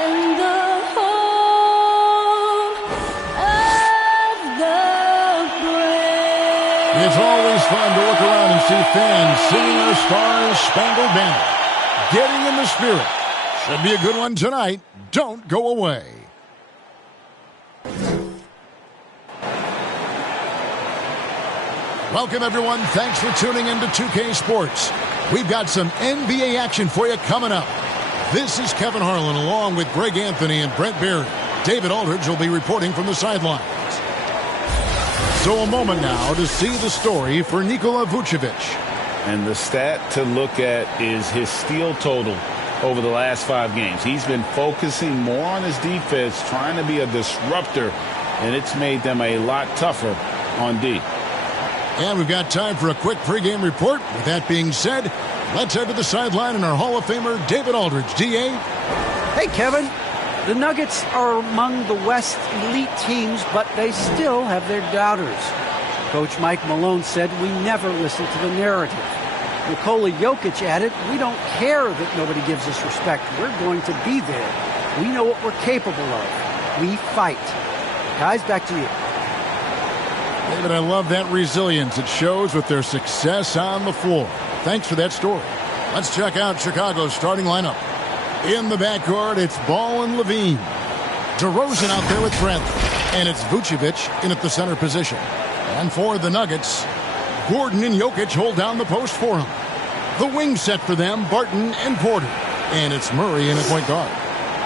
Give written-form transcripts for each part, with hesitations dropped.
in the home of the brave. It's always fun to look around and see fans singing our Star-Spangled Banner. Getting in the spirit. Should be a good one tonight. Don't go away. Welcome, everyone. Thanks for tuning in to 2K Sports. We've got some NBA action for you coming up. This is Kevin Harlan along with Greg Anthony and Brent Barry. David Aldridge will be reporting from the sidelines. So a moment now to see the story for Nikola Vucevic. And the stat to look at is his steal total over the last 5 games. He's been focusing more on his defense, trying to be a disruptor, and it's made them a lot tougher on D. And we've got time for a quick pregame report. With that being said, let's head to the sideline and our Hall of Famer, David Aldridge. D.A.? Hey, Kevin. The Nuggets are among the West elite teams, but they still have their doubters. Coach Mike Malone said we never listen to the narrative. Nikola Jokic added, we don't care that nobody gives us respect. We're going to be there. We know what we're capable of. We fight. Guys, back to you. David, I love that resilience. It shows with their success on the floor. Thanks for that story. Let's check out Chicago's starting lineup. In the backcourt, it's Ball and Levine. DeRozan out there with Bradley. And it's Vucevic in at the center position. And for the Nuggets, Gordon and Jokic hold down the post for him. The wing set for them, Barton and Porter. And it's Murray in at point guard.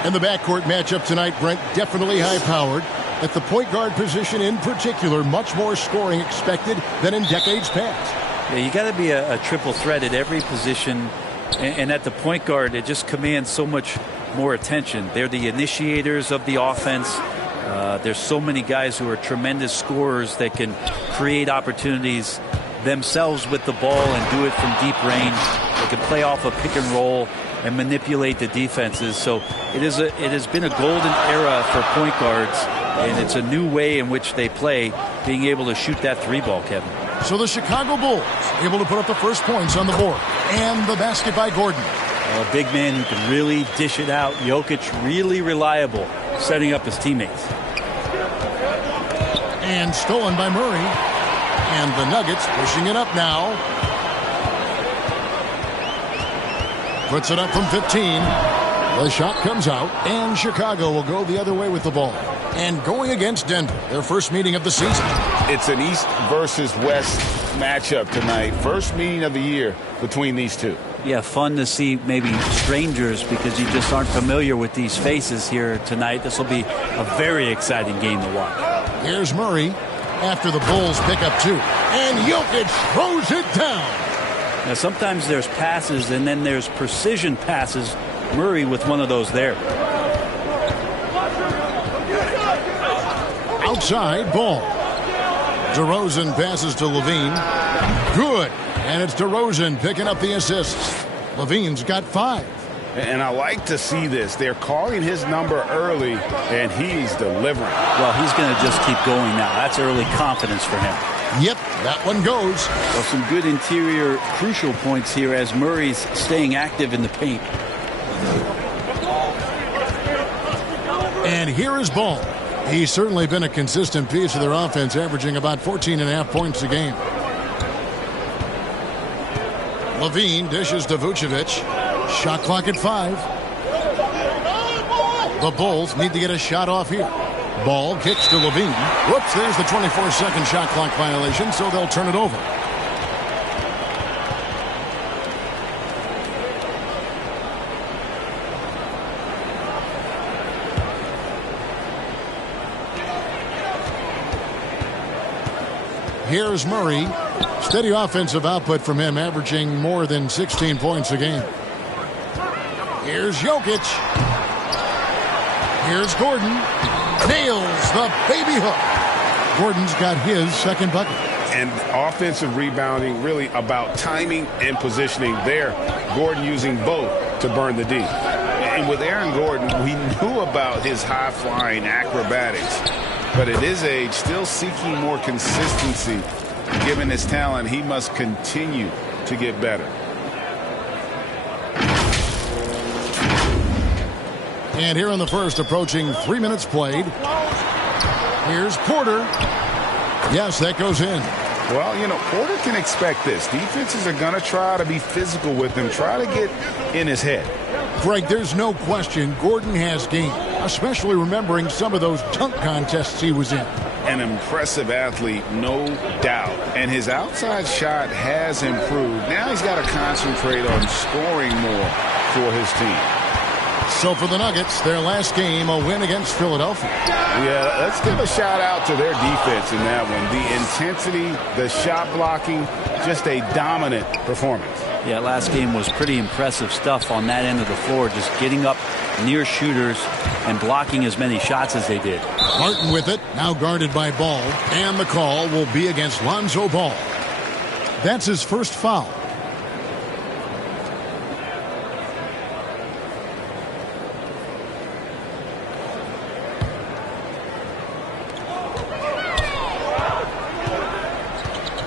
And the backcourt matchup tonight, Brent, definitely high-powered. At the point guard position in particular, much more scoring expected than in decades past. Yeah, you got to be a triple threat at every position. And at the point guard, it just commands so much more attention. They're the initiators of the offense. There's so many guys who are tremendous scorers that can create opportunities themselves with the ball and do it from deep range. They can play off a pick and roll and manipulate the defenses. So it has been a golden era for point guards, and it's a new way in which they play, being able to shoot that 3-ball, Kevin. So the Chicago Bulls able to put up the first points on the board. And the basket by Gordon. A big man who can really dish it out. Jokic really reliable, setting up his teammates. And stolen by Murray. And the Nuggets pushing it up now. Puts it up from 15. The shot comes out, and Chicago will go the other way with the ball. And going against Denver, their first meeting of the season. It's an East versus West matchup tonight. First meeting of the year between these two. Yeah, fun to see maybe strangers because you just aren't familiar with these faces here tonight. This will be a very exciting game to watch. Here's Murray after the Bulls pick up 2. And Jokic throws it down. Now, sometimes there's passes and then there's precision passes. Murray with one of those there. Outside, Ball. DeRozan passes to Levine. Good. And it's DeRozan picking up the assists. Levine's got 5. And I like to see this. They're calling his number early, and he's delivering. Well, he's going to just keep going now. That's early confidence for him. Yep, that one goes. Well, some good interior crucial points here as Murray's staying active in the paint. And here is Ball. He's certainly been a consistent piece of their offense, averaging about 14.5 points a game. Levine dishes to Vucevic. Shot clock at 5. The Bulls need to get a shot off here. Ball kicks to Levine. Whoops, there's the 24-second shot clock violation, so they'll turn it over. Here's Murray. Steady offensive output from him, averaging more than 16 points a game. Here's Jokic. Here's Gordon. Nails the baby hook. Gordon's got his second bucket. And offensive rebounding really about timing and positioning there. Gordon using both to burn the D. And with Aaron Gordon, we knew about his high-flying acrobatics. But at his age, still seeking more consistency. Given his talent, he must continue to get better. And here in the first, approaching 3 minutes played. Here's Porter. Yes, that goes in. Well, you know, Porter can expect this. Defenses are going to try to be physical with him, try to get in his head. Greg, there's no question Gordon has game, especially remembering some of those dunk contests he was in. An impressive athlete, no doubt. And his outside shot has improved. Now he's got to concentrate on scoring more for his team. So for the Nuggets, their last game, a win against Philadelphia. Yeah, let's give a shout out to their defense in that one. The intensity, the shot blocking, just a dominant performance. Yeah, last game was pretty impressive stuff on that end of the floor, just getting up near shooters and blocking as many shots as they did. Martin with it, now guarded by Ball, and the call will be against Lonzo Ball. That's his first foul.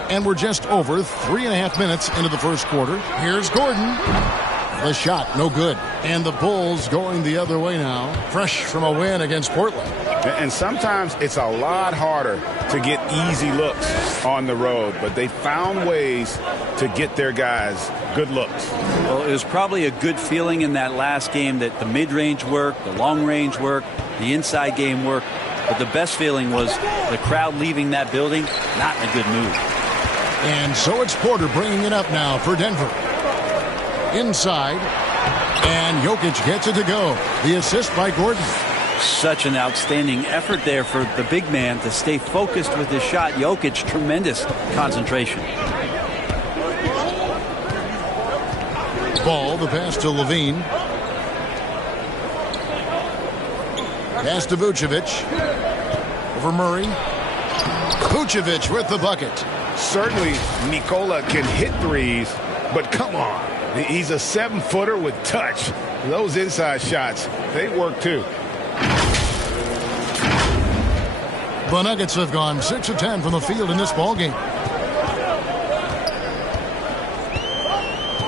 And we're just over 3.5 minutes into the first quarter. Here's Gordon. The shot, no good. And the Bulls going the other way now. Fresh from a win against Portland. And sometimes it's a lot harder to get easy looks on the road, but they found ways to get their guys good looks. Well, it was probably a good feeling in that last game that the mid-range worked, the long-range worked, the inside game worked. But the best feeling was the crowd leaving that building, not in a good mood. And so it's Porter bringing it up now for Denver. Inside. And Jokic gets it to go. The assist by Gordon. Such an outstanding effort there for the big man to stay focused with his shot. Jokic, tremendous concentration. Ball, the pass to Levine. Pass to Vucevic. Over Murray. Vucevic with the bucket. Certainly, Nikola can hit threes, but come on. He's a 7-footer with touch. Those inside shots, they work too. The Nuggets have gone 6 of 10 from the field in this ballgame.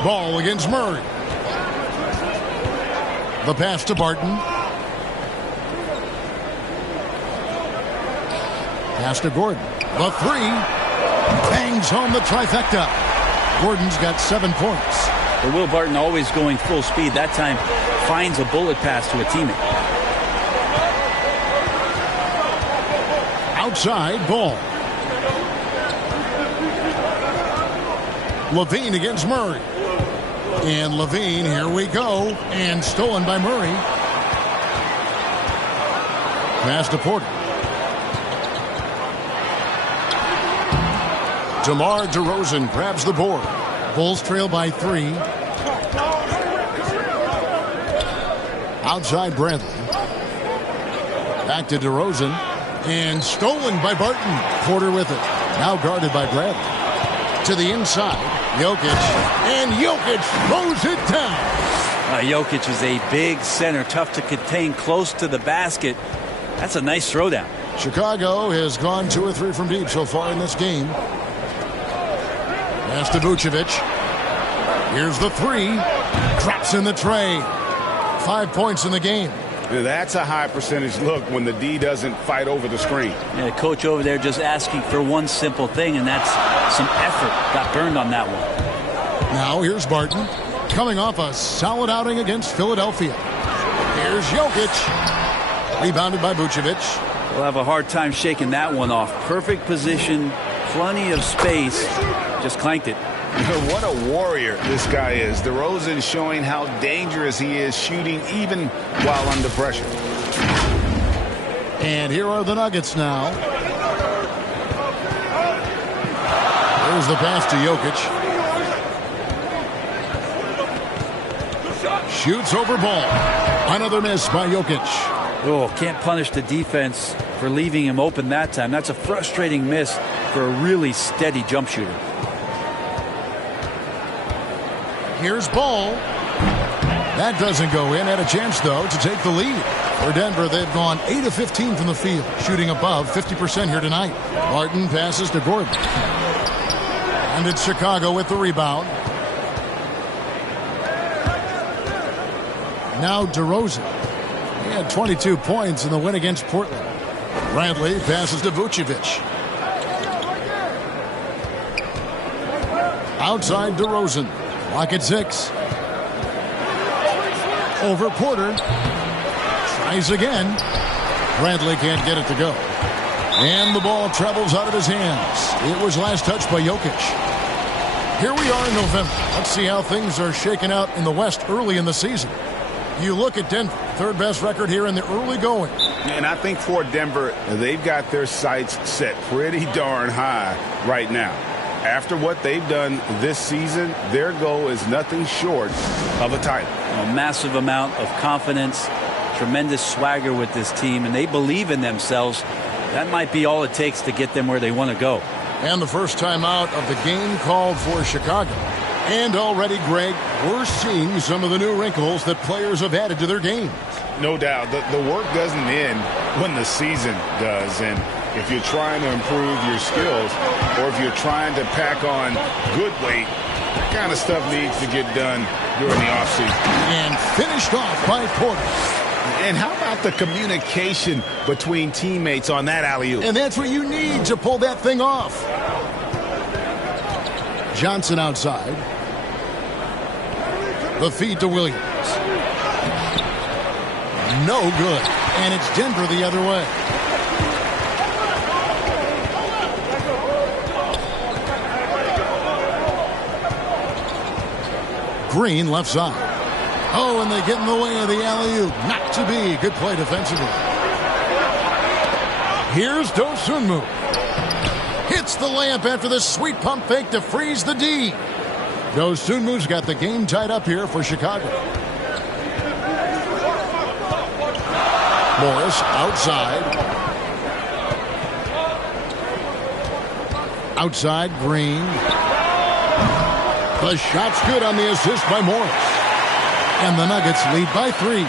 Ball against Murray. The pass to Barton. Pass to Gordon. The three. Bangs home the trifecta. Gordon's got 7 points. But Will Barton always going full speed. That time finds a bullet pass to a teammate. Outside, Ball. Levine against Murray. And Levine, here we go. And stolen by Murray. Pass to Porter. DeMar DeRozan grabs the board. Bulls trail by 3. Outside Bradley. Back to DeRozan. And stolen by Barton. Porter with it. Now guarded by Bradley. To the inside. Jokic. And Jokic throws it down. Jokic is a big center. Tough to contain close to the basket. That's a nice throwdown. Chicago has gone 2 or 3 from deep so far in this game. Pass to Vucevic. Here's the 3. Drops in the tray. 5 points in the game. That's a high percentage look when the D doesn't fight over the screen. Yeah, coach over there just asking for one simple thing, and that's some effort. Got burned on that one. Now here's Barton. Coming off a solid outing against Philadelphia. Here's Jokic. Rebounded by Vucevic. We'll have a hard time shaking that one off. Perfect position. Plenty of space. Just clanked it. What a warrior this guy is. DeRozan showing how dangerous he is shooting even while under pressure. And here are the Nuggets now. There's the pass to Jokic. Shoots over Ball. Another miss by Jokic. Oh, can't punish the defense for leaving him open that time. That's a frustrating miss for a really steady jump shooter. Here's Ball. That doesn't go in. Had a chance, though, to take the lead. For Denver, they've gone 8 of 15 from the field, shooting above 50% here tonight. Martin passes to Gordon. And it's Chicago with the rebound. Now DeRozan. He had 22 points in the win against Portland. Bradley passes to Vucevic. Outside DeRozan. Lock at 6. Over Porter. Tries again. Bradley can't get it to go. And the ball travels out of his hands. It was last touched by Jokic. Here we are in November. Let's see how things are shaking out in the West early in the season. You look at Denver, third best record here in the early going. And I think for Denver, they've got their sights set pretty darn high right now. After what they've done this season, their goal is nothing short of a title. A massive amount of confidence, tremendous swagger with this team, and they believe in themselves. That might be all it takes to get them where they want to go. And the first time out of the game called for Chicago. And already, Greg, we're seeing some of the new wrinkles that players have added to their games. No doubt. The work doesn't end when the season does. And if you're trying to improve your skills or if you're trying to pack on good weight, that kind of stuff needs to get done during the offseason. And finished off by Porter. And how about the communication between teammates on that alley-oop? And that's what you need to pull that thing off. Johnson outside. The feed to Williams. No good. And it's Denver the other way. Green left side. Oh, and they get in the way of the alley-oop. Not to be. Good play defensively. Here's Dosunmu. Hits the layup after the sweet pump fake to freeze the D. Dosunmu's got the game tied up here for Chicago. Morris outside. Outside, Green. The shot's good on the assist by Morris. And the Nuggets lead by 3.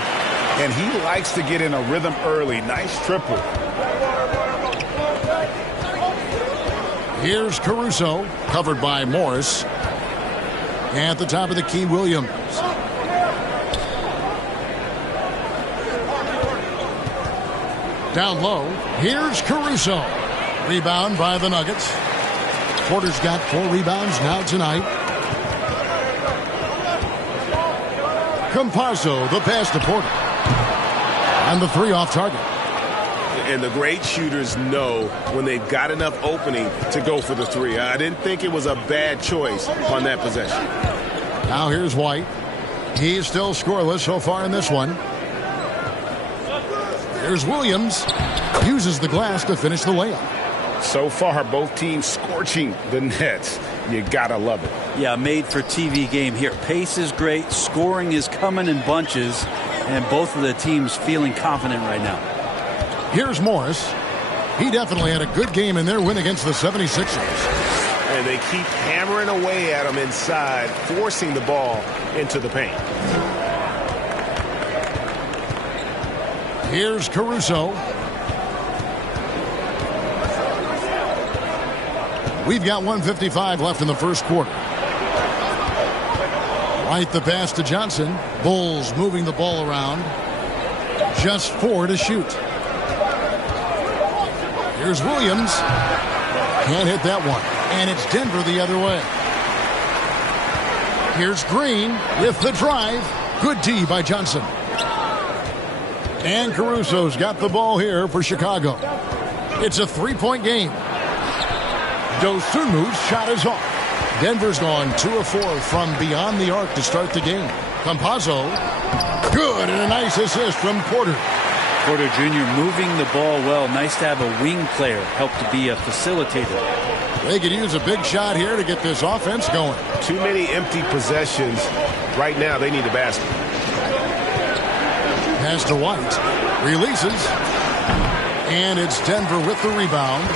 And he likes to get in a rhythm early. Nice triple. Here's Caruso, covered by Morris. At the top of the key, Williams. Down low, here's Caruso. Rebound by the Nuggets. Porter's got 4 rebounds now tonight. Campazzo, the pass to Porter. And the 3 off target. And the great shooters know when they've got enough opening to go for the 3. I didn't think it was a bad choice on that possession. Now here's White. He's still scoreless so far in this one. Here's Williams. Uses the glass to finish the layup. So far, both teams scorching the nets. You gotta love it. Yeah, made for TV game here. Pace is great. Scoring is coming in bunches. And both of the teams feeling confident right now. Here's Morris. He definitely had a good game in their win against the 76ers. And they keep hammering away at him inside, forcing the ball into the paint. Here's Caruso. We've got 1:55 left in the first quarter. Right, the pass to Johnson. Bulls moving the ball around. Just 4 to shoot. Here's Williams. Can't hit that one. And it's Denver the other way. Here's Green with the drive. Good D by Johnson. And Caruso's got the ball here for Chicago. It's a 3-point game. Dosunmu's shot is off. Denver's gone 2 of 4 from beyond the arc to start the game. Campazzo. Good, and a nice assist from Porter. Porter Jr. moving the ball well. Nice to have a wing player help to be a facilitator. They could use a big shot here to get this offense going. Too many empty possessions. Right now, they need a basket. Pass to White. Releases. And it's Denver with the rebound.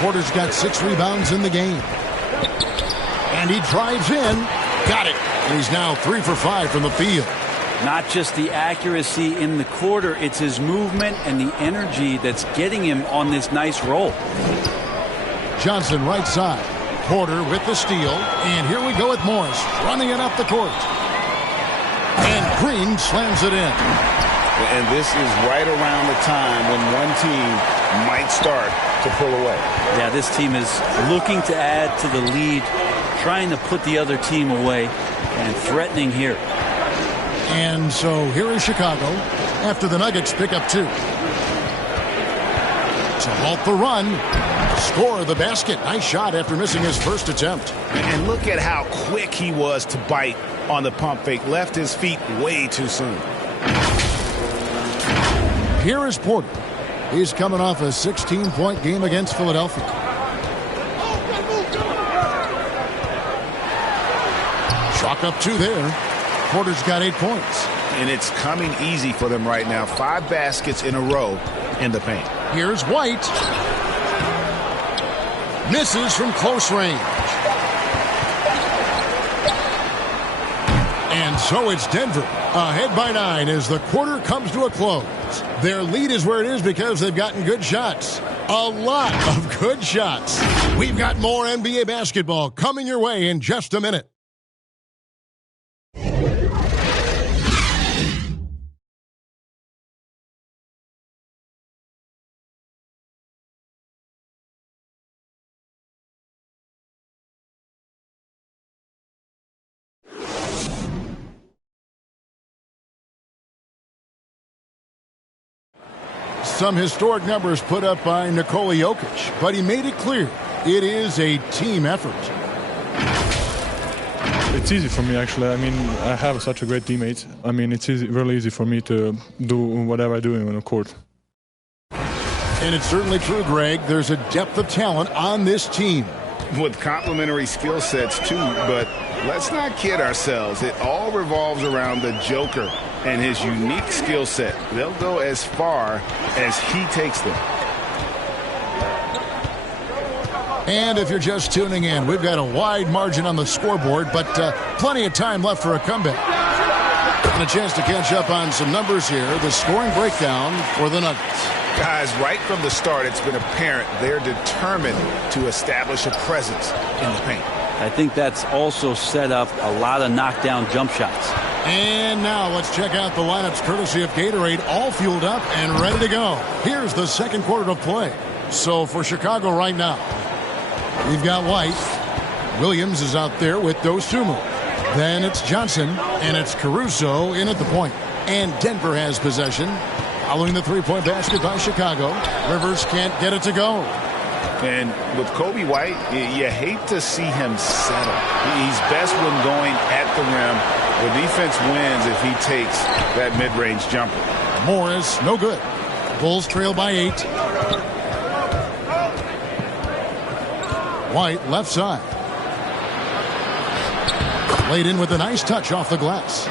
Porter's got 6 rebounds in the game. And he drives in. Got it. And he's now 3 for 5 from the field. Not just the accuracy in the quarter, it's his movement and the energy that's getting him on this nice roll. Johnson right side. Porter with the steal. And here we go with Morris running it up the court. And Green slams it in. And this is right around the time when one team might start to pull away. Yeah, this team is looking to add to the lead, trying to put the other team away, and threatening here. And so here is Chicago after the Nuggets pick up 2. To halt the run, score the basket. Nice shot after missing his first attempt. And look at how quick he was to bite on the pump fake. Left his feet way too soon. Here is Porter. He's coming off a 16-point game against Philadelphia. Chalk up 2 there. Porter's got 8 points. And it's coming easy for them right now. 5 baskets in a row in the paint. Here's White. Misses from close range. And so it's Denver ahead by 9 as the quarter comes to a close. Their lead is where it is because they've gotten good shots. A lot of good shots. We've got more NBA basketball coming your way in just a minute. Some historic numbers put up by Nikola Jokic, but he made it clear it is a team effort. It's easy for me, actually. I mean, I have such a great teammate. I mean, it's really easy for me to do whatever I do on the court. And it's certainly true, Greg. There's a depth of talent on this team. With complementary skill sets, too, but let's not kid ourselves. It all revolves around the Joker and his unique skill set. They'll go as far as he takes them. And if you're just tuning in, we've got a wide margin on the scoreboard, but plenty of time left for a comeback. And a chance to catch up on some numbers here. The scoring breakdown for the Nuggets. Guys, right from the start, it's been apparent they're determined to establish a presence in the paint. I think that's also set up a lot of knockdown jump shots. And now let's check out the lineups courtesy of Gatorade, all fueled up and ready to go. Here's the second quarter of play. So for Chicago right now, we've got White. Williams is out there with Dosunmu. Then it's Johnson, and it's Caruso in at the point. And Denver has possession. Following the three-point basket by Chicago, Rivers can't get it to go. And with Kobe White, you hate to see him settle. He's best when going at the rim. The defense wins if he takes that mid-range jumper. Morris, no good. Bulls trail by 8. White, left side. Laid in with a nice touch off the glass.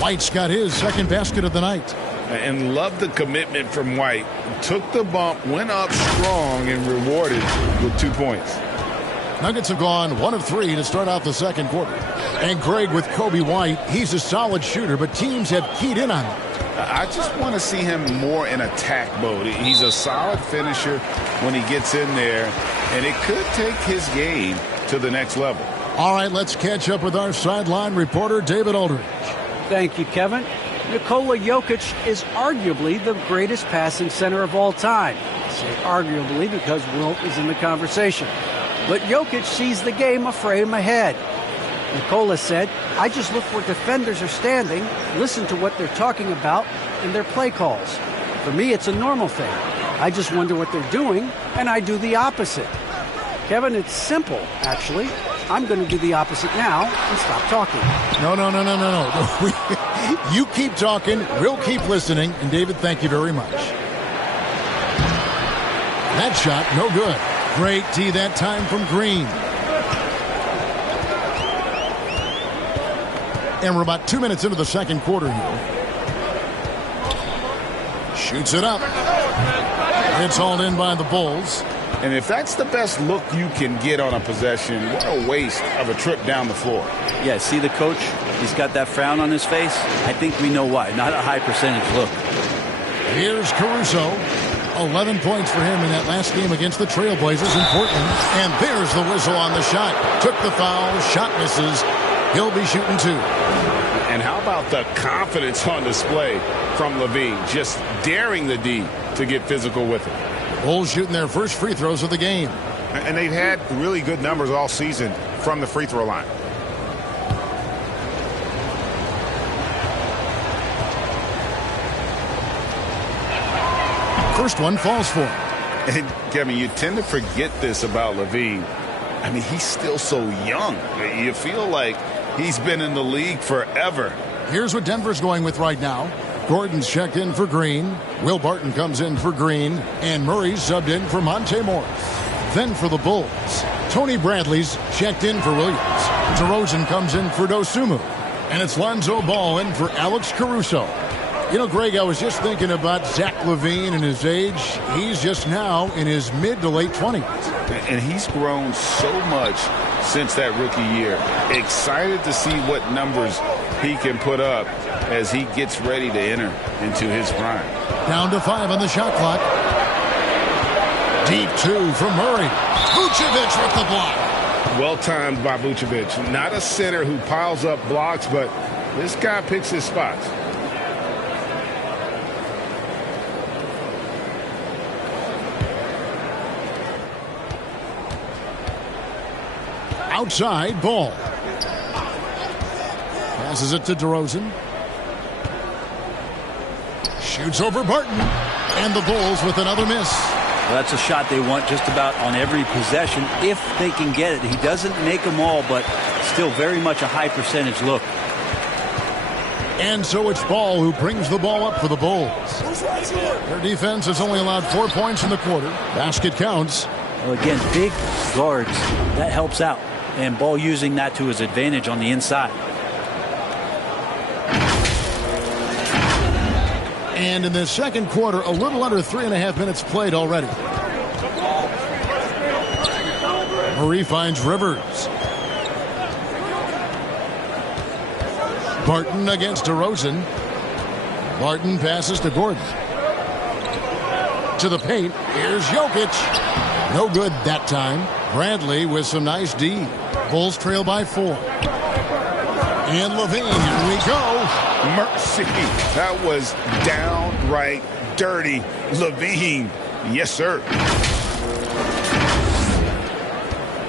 White's got his second basket of the night. And love the commitment from White. Took the bump, went up strong, and rewarded with 2 points. Nuggets have gone 1 of 3 to start out the second quarter. And Greg, with Kobe White, he's a solid shooter, but teams have keyed in on him. I just want to see him more in attack mode. He's a solid finisher when he gets in there, and it could take his game to the next level. All right, let's catch up with our sideline reporter, David Aldridge. Thank you, Kevin. Nikola Jokic is arguably the greatest passing center of all time. I say arguably because Wilt is in the conversation. But Jokic sees the game a frame ahead. Nikola said, I just look where defenders are standing, listen to what they're talking about in their play calls. For me, it's a normal thing. I just wonder what they're doing, and I do the opposite. Kevin, it's simple, actually. I'm going to do the opposite now and stop talking. No. You keep talking, we'll keep listening, and David, thank you very much. That shot, no good. Great D that time from Green. And we're about 2 minutes into the second quarter here. Shoots it up. It's hauled in by the Bulls. And if that's the best look you can get on a possession, what a waste of a trip down the floor. Yeah, see the coach? He's got that frown on his face. I think we know why. Not a high percentage look. Here's Caruso. 11 points for him in that last game against the Trailblazers in Portland. And there's the whistle on the shot. Took the foul. Shot misses. He'll be shooting 2. And how about the confidence on display from Levine, just daring the D to get physical with him. Bulls shooting their first free throws of the game. And they've had really good numbers all season from the free throw line. First one falls for him. And Kevin, you tend to forget this about Levine. I mean, he's still so young. You feel like he's been in the league forever. Here's what Denver's going with right now. Gordon's checked in for Green. Will Barton comes in for Green. And Murray's subbed in for Monte Morris. Then for the Bulls, Tony Bradley's checked in for Williams. DeRozan comes in for Dosunmu. And it's Lonzo Ball in for Alex Caruso. You know, Greg, I was just thinking about Zach Levine and his age. He's just now in his mid to late 20s. And he's grown so much since that rookie year. Excited to see what numbers he can put up as he gets ready to enter into his prime. Down to 5 on the shot clock. Deep 2 from Murray. Vucevic with the block. Well timed by Vucevic. Not a center who piles up blocks, but this guy picks his spots. Outside, Ball. Passes it to DeRozan. Shoots over Barton. And the Bulls with another miss. Well, that's a shot they want just about on every possession if they can get it. He doesn't make them all, but still very much a high percentage look. And so it's Ball who brings the ball up for the Bulls. Their defense has only allowed 4 points in the quarter. Basket counts. Well, again, big guards, that helps out. And Ball using that to his advantage on the inside. And in the second quarter, a little under 3.5 minutes played already. Murray finds Rivers. Barton against DeRozan. Barton passes to Gordon. To the paint. Here's Jokic. No good that time. Bradley with some nice D. Bulls trail by 4. And Levine, here we go. Mercy. That was downright dirty. Levine. Yes, sir.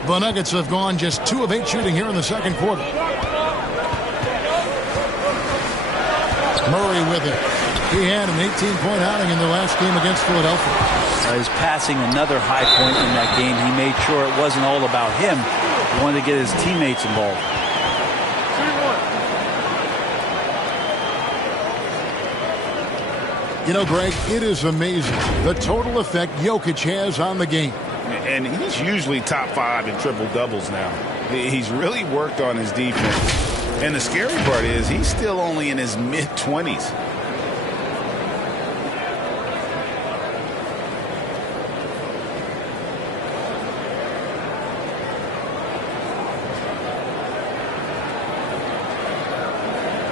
The Nuggets have gone just 2 of 8 shooting here in the second quarter. Murray with it. He had an 18-point outing in the last game against Philadelphia. He's passing another high point in that game. He made sure it wasn't all about him. He wanted to get his teammates involved. You know, Greg, it is amazing the total effect Jokic has on the game. And he's usually top 5 in triple-doubles now. He's really worked on his defense. And the scary part is he's still only in his mid-20s.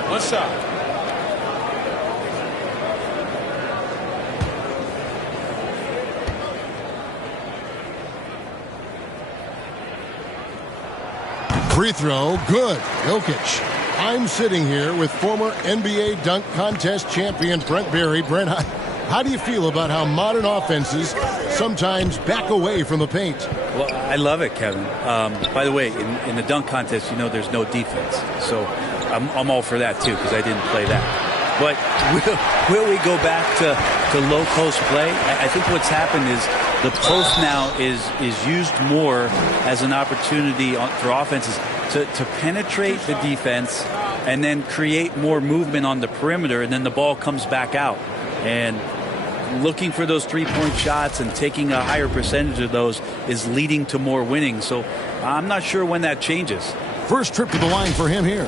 What's up? Free throw, good. Jokic. I'm sitting here with former NBA dunk contest champion Brent Berry. Brent, how do you feel about how modern offenses sometimes back away from the paint? Well, I love it, Kevin. By the way, in the dunk contest, you know there's no defense. So I'm all for that, too, because I didn't play that. But will we go back to low post play? I think what's happened is the post now is used more as an opportunity for offenses to penetrate the defense and then create more movement on the perimeter, and then the ball comes back out. And looking for those three-point shots and taking a higher percentage of those is leading to more winning. So I'm not sure when that changes. First trip to the line for him here.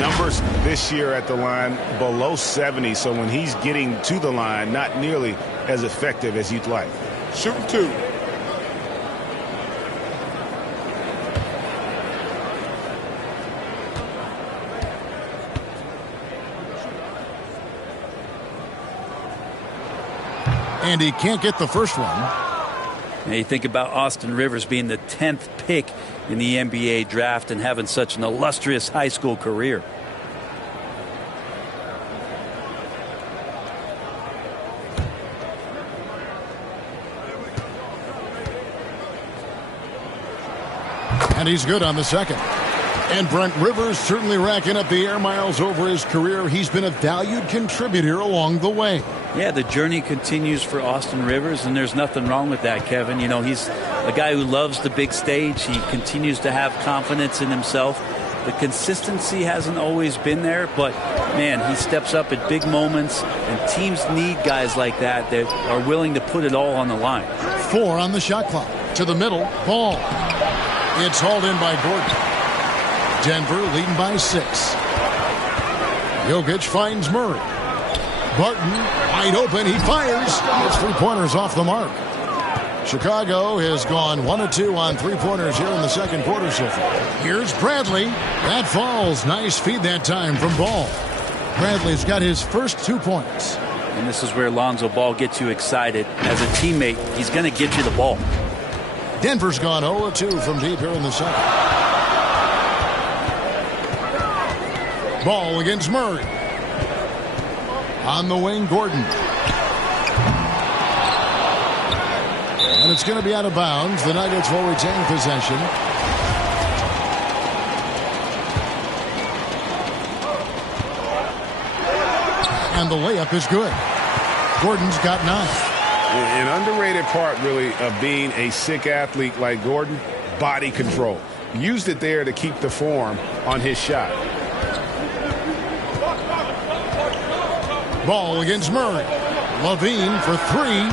Numbers this year at the line below 70, so when he's getting to the line, not nearly as effective as you'd like. Shooting 2. And he can't get the first one. Now you think about Austin Rivers being the 10th pick in the NBA draft and having such an illustrious high school career. And he's good on the second. And Brent Rivers certainly racking up the air miles over his career. He's been a valued contributor along the way. Yeah, the journey continues for Austin Rivers, and there's nothing wrong with that, Kevin. You know, he's a guy who loves the big stage. He continues to have confidence in himself. The consistency hasn't always been there, but, man, he steps up at big moments, and teams need guys like that are willing to put it all on the line. 4 on the shot clock. To the middle. Ball. It's hauled in by Gordon. Denver leading by 6. Jokic finds Murray. Barton wide open. He fires. It's 3-pointers off the mark. Chicago has gone 1 of 2 on 3-pointers here in the second quarter so far. Here's Bradley. That falls. Nice feed that time from Ball. Bradley's got his first 2 points. And this is where Lonzo Ball gets you excited. As a teammate, he's going to get you the ball. Denver's gone 0 of 2 from deep here in the second. Ball against Murray. On the wing, Gordon. And it's going to be out of bounds. The Nuggets will retain possession. And the layup is good. Gordon's got 9. An underrated part, really, of being a sick athlete like Gordon, body control. Used it there to keep the form on his shot. Ball against Murray. Levine for 3.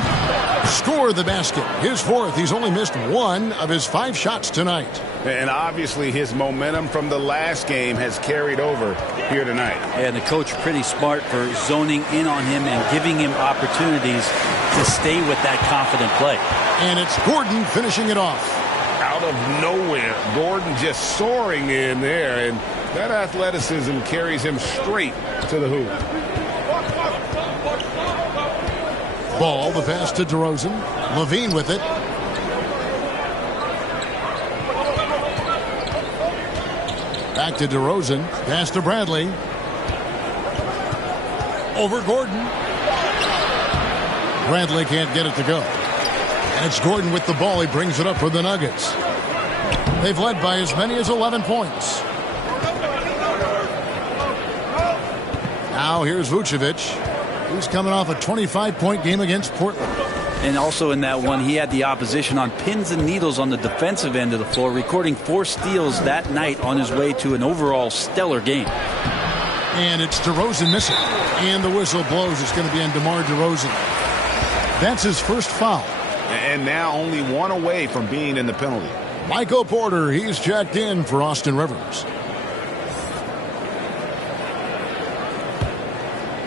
Scored the basket. His 4th. He's only missed 1 of his 5 shots tonight. And obviously his momentum from the last game has carried over here tonight. And the coach pretty smart for zoning in on him and giving him opportunities to stay with that confident play. And it's Gordon finishing it off. Out of nowhere, Gordon just soaring in there, and that athleticism carries him straight to the hoop. Ball, the pass to DeRozan. Levine with it. Back to DeRozan. Pass to Bradley. Over Gordon. Bradley can't get it to go. And it's Gordon with the ball. He brings it up for the Nuggets. They've led by as many as 11 points. Now here's Vucevic. He's coming off a 25-point game against Portland. And also in that one, he had the opposition on pins and needles on the defensive end of the floor, recording 4 steals that night on his way to an overall stellar game. And it's DeRozan missing. And the whistle blows. It's going to be on DeMar DeRozan. That's his first foul. And now only 1 away from being in the penalty. Michael Porter, he's checked in for Austin Rivers.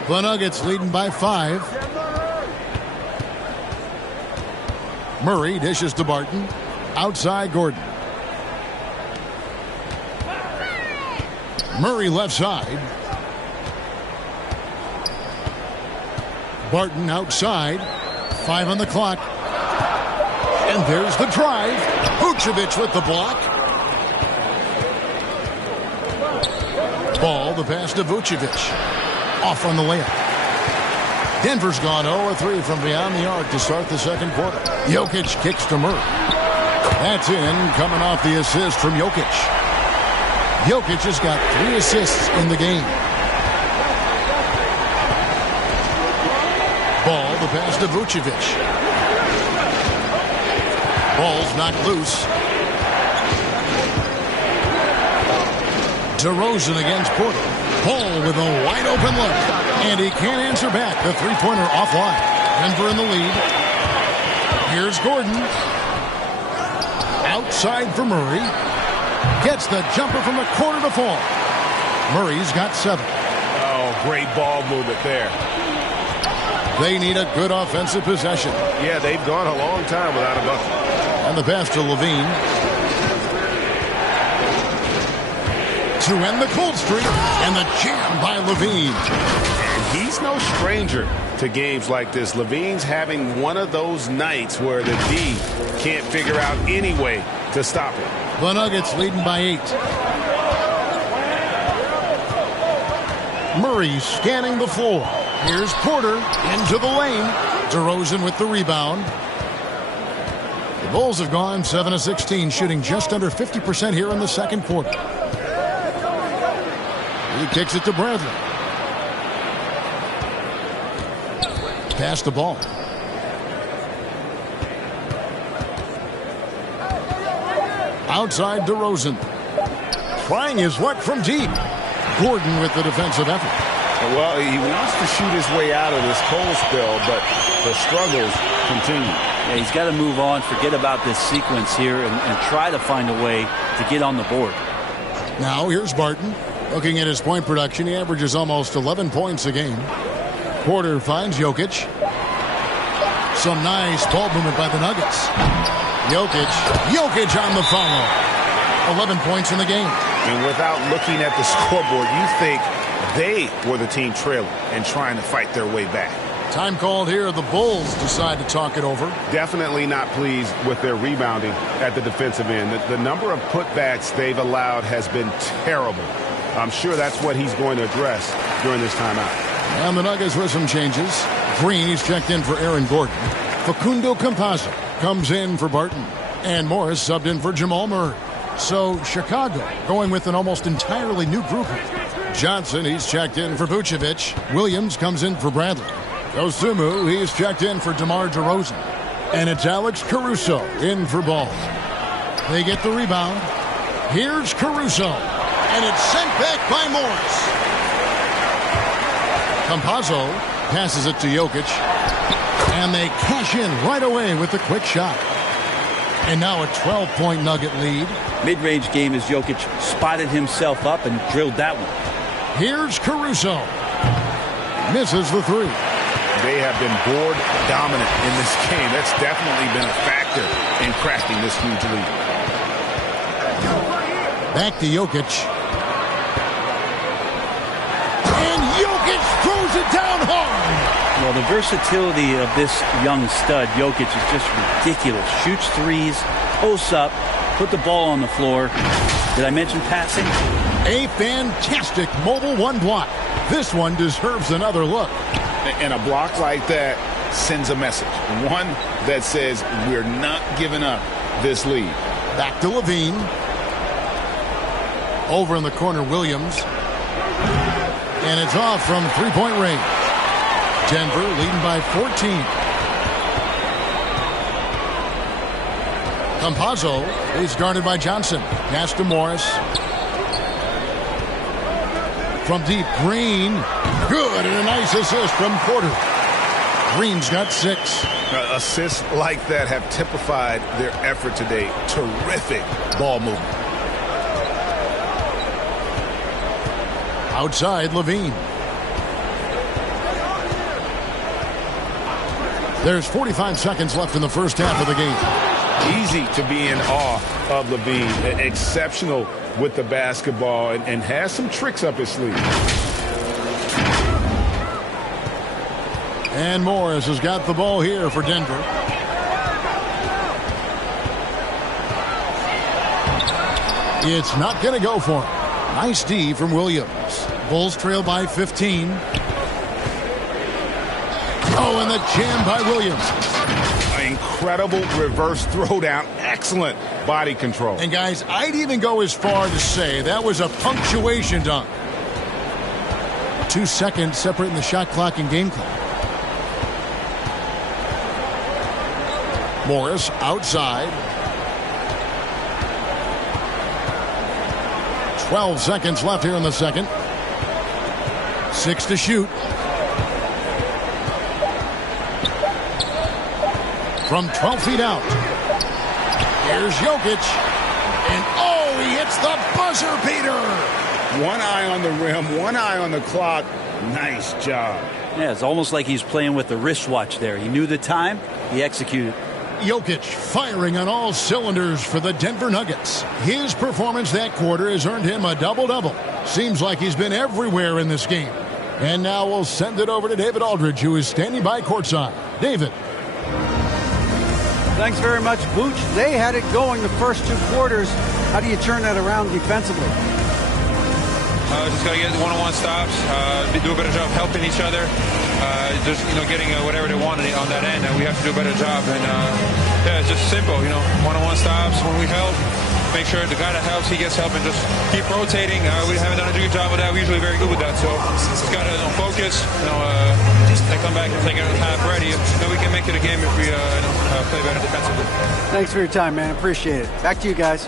The Nuggets leading by 5. Murray dishes to Barton. Outside Gordon. Murray left side. Barton outside. 5 on the clock. And there's the drive. Vucevic with the block. Ball, the pass to Vucevic. Off on the layup. Denver's gone 0-3 from beyond the arc to start the second quarter. Jokic kicks to Murray. That's in, coming off the assist from Jokic. Jokic has got 3 assists in the game. Ball, the pass to Vucevic. Ball's knocked loose. DeRozan against Porter. Ball with a wide open look. And he can't answer back. The 3-pointer offline. Denver in the lead. Here's Gordon. Outside for Murray. Gets the jumper from a quarter to 4. Murray's got 7. Oh, great ball movement there. They need a good offensive possession. Yeah, they've gone a long time without a bucket. And the pass to Levine. To end the cold streak. And the jam by Levine. And he's no stranger to games like this. Levine's having one of those nights where the D can't figure out any way to stop it. The Nuggets leading by 8. Murray scanning the floor. Here's Porter into the lane. DeRozan with the rebound. Bulls have gone 7 of 16, shooting just under 50% here in the second quarter. He kicks it to Bradley. Pass the ball. Outside DeRozan. Trying his luck from deep. Gordon with the defensive effort. Well, he wants to shoot his way out of this cold spell, but the struggles continue. Yeah, he's got to move on, forget about this sequence here, and try to find a way to get on the board. Now here's Barton. Looking at his point production, he averages almost 11 points a game. Porter finds Jokic. Some nice ball movement by the Nuggets. Jokic on the follow. 11 points in the game. And without looking at the scoreboard, you think they were the team trailing and trying to fight their way back. Time called here. The Bulls decide to talk it over. Definitely not pleased with their rebounding at the defensive end. The number of putbacks they've allowed has been terrible. I'm sure that's what he's going to address during this timeout. And the Nuggets with some changes. Green, he's checked in for Aaron Gordon. Facundo Campazzo comes in for Barton. And Morris subbed in for Jamal Murray. So Chicago going with an almost entirely new group. Johnson, he's checked in for Vucevic. Williams comes in for Bradley. Dosunmu, he's checked in for DeMar DeRozan. And it's Alex Caruso in for Ball. They get the rebound. Here's Caruso. And it's sent back by Morris. Campazzo passes it to Jokic. And they cash in right away with the quick shot. And now a 12-point Nugget lead. Mid-range game as Jokic spotted himself up and drilled that one. Here's Caruso. Misses the three. They have been board dominant in this game. That's definitely been a factor in cracking this huge lead. Back to Jokic. And Jokic throws it down hard. Well, the versatility of this young stud, Jokic, is just ridiculous. Shoots threes, posts up, put the ball on the floor. Did I mention passing? A fantastic mobile one block. This one deserves another look. And a block like that sends a message. One that says we're not giving up this lead. Back to Levine. Over in the corner, Williams. And it's off from three-point range. Denver leading by 14. Campazzo is guarded by Johnson. Pass to Morris. From deep, Green. Good, and a nice assist from Porter. Green's got 6. Assists like that have typified their effort today. Terrific ball movement. Outside, Levine. There's 45 seconds left in the first half of the game. Easy to be in awe of Levine. Exceptional with the basketball and has some tricks up his sleeve. And Morris has got the ball here for Denver. It's not going to go for him. Nice D from Williams. Bulls trail by 15. Oh, and the jam by Williams. Incredible reverse throwdown. Excellent body control. And guys, I'd even go as far to say that was a punctuation dunk. 2 seconds separating the shot clock and game clock. Morris outside. 12 seconds left here in the second. 6 to shoot. From 12 feet out. Here's Jokic. And oh, he hits the buzzer beater. One eye on the rim, one eye on the clock. Nice job. Yeah, it's almost like he's playing with the wristwatch there. He knew the time, he executed. Jokic firing on all cylinders for the Denver Nuggets. His performance that quarter has earned him a double-double. Seems like he's been everywhere in this game. And now we'll send it over to David Aldridge, who is standing by courtside. David. Thanks very much, Booch. They had it going the first 2 quarters. How do you turn that around defensively? Just got to get one-on-one stops, do a better job helping each other, just getting whatever they want on that end. And we have to do a better job. And yeah, it's just simple, you know, one-on-one stops when we help. Make sure the guy that helps, he gets help, and just keep rotating. We haven't done a good job with that. We're usually very good with that. So just got to focus. You know, they come back and take it half ready. Then we can make it a game if we play better defensively. Thanks for your time, man. Appreciate it. Back to you guys.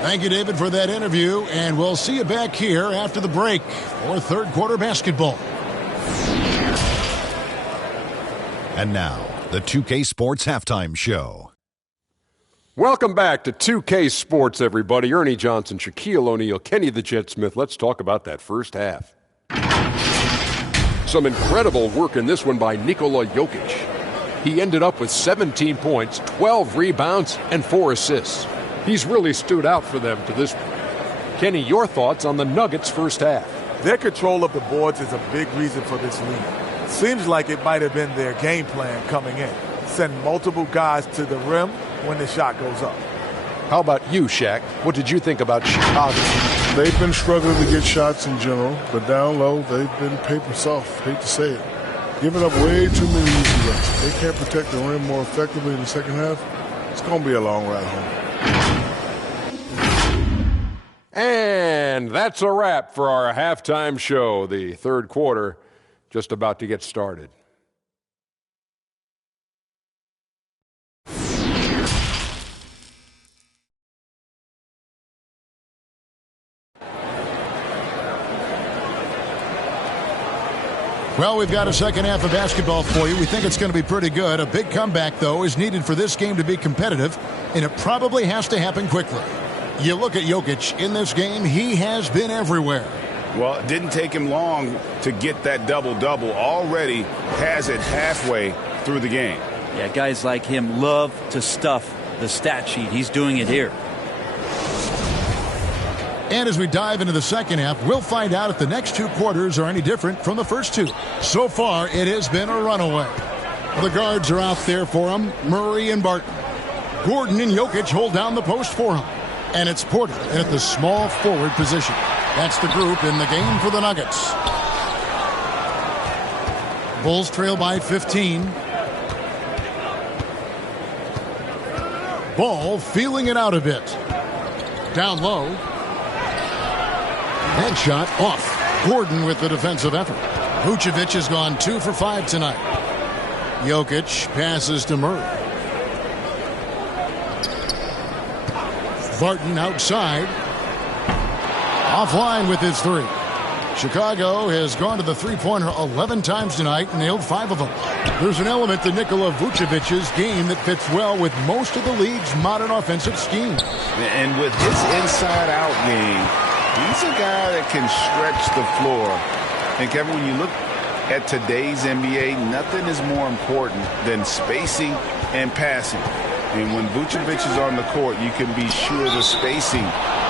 Thank you, David, for that interview, and we'll see you back here after the break for third quarter basketball. And now, the 2K Sports Halftime Show. Welcome back to 2K Sports, everybody. Ernie Johnson, Shaquille O'Neal, Kenny the Jet Smith. Let's talk about that first half. Some incredible work in this one by Nikola Jokic. He ended up with 17 points, 12 rebounds, and 4 assists. He's really stood out for them to this point. Kenny, your thoughts on the Nuggets' first half? Their control of the boards is a big reason for this lead. Seems like it might have been their game plan coming in. Send multiple guys to the rim when the shot goes up. How about you, Shaq? What did you think about Chicago? They've been struggling to get shots in general, but down low, they've been paper soft. Hate to say it. Giving up way too many easy looks. They can't protect the rim more effectively in the second half. It's going to be a long ride home. And that's a wrap for our halftime show. The third quarter just about to get started. Well, we've got a second half of basketball for you. We think it's going to be pretty good. A big comeback, though, is needed for this game to be competitive, and it probably has to happen quickly. You look at Jokic in this game, he has been everywhere. Well, it didn't take him long to get that double-double. Already has it halfway through the game. Yeah, guys like him love to stuff the stat sheet. He's doing it here. And as we dive into the second half, we'll find out if the next two quarters are any different from the first two. So far, it has been a runaway. The guards are out there for him, Murray and Barton. Gordon and Jokic hold down the post for him. And it's Porter at the small forward position. That's the group in the game for the Nuggets. Bulls trail by 15. Ball feeling it out a bit. Down low. That shot off. Gordon with the defensive effort. Vucevic has gone 2 for 5 tonight. Jokic passes to Murray. Barton outside. Offline with his 3. Chicago has gone to the three-pointer 11 times tonight and nailed 5 of them. There's an element to Nikola Vucevic's game that fits well with most of the league's modern offensive scheme. And with his inside-out game, he's a guy that can stretch the floor. And Kevin, when you look at today's NBA, nothing is more important than spacing and passing. And when Vucevic is on the court, you can be sure the spacing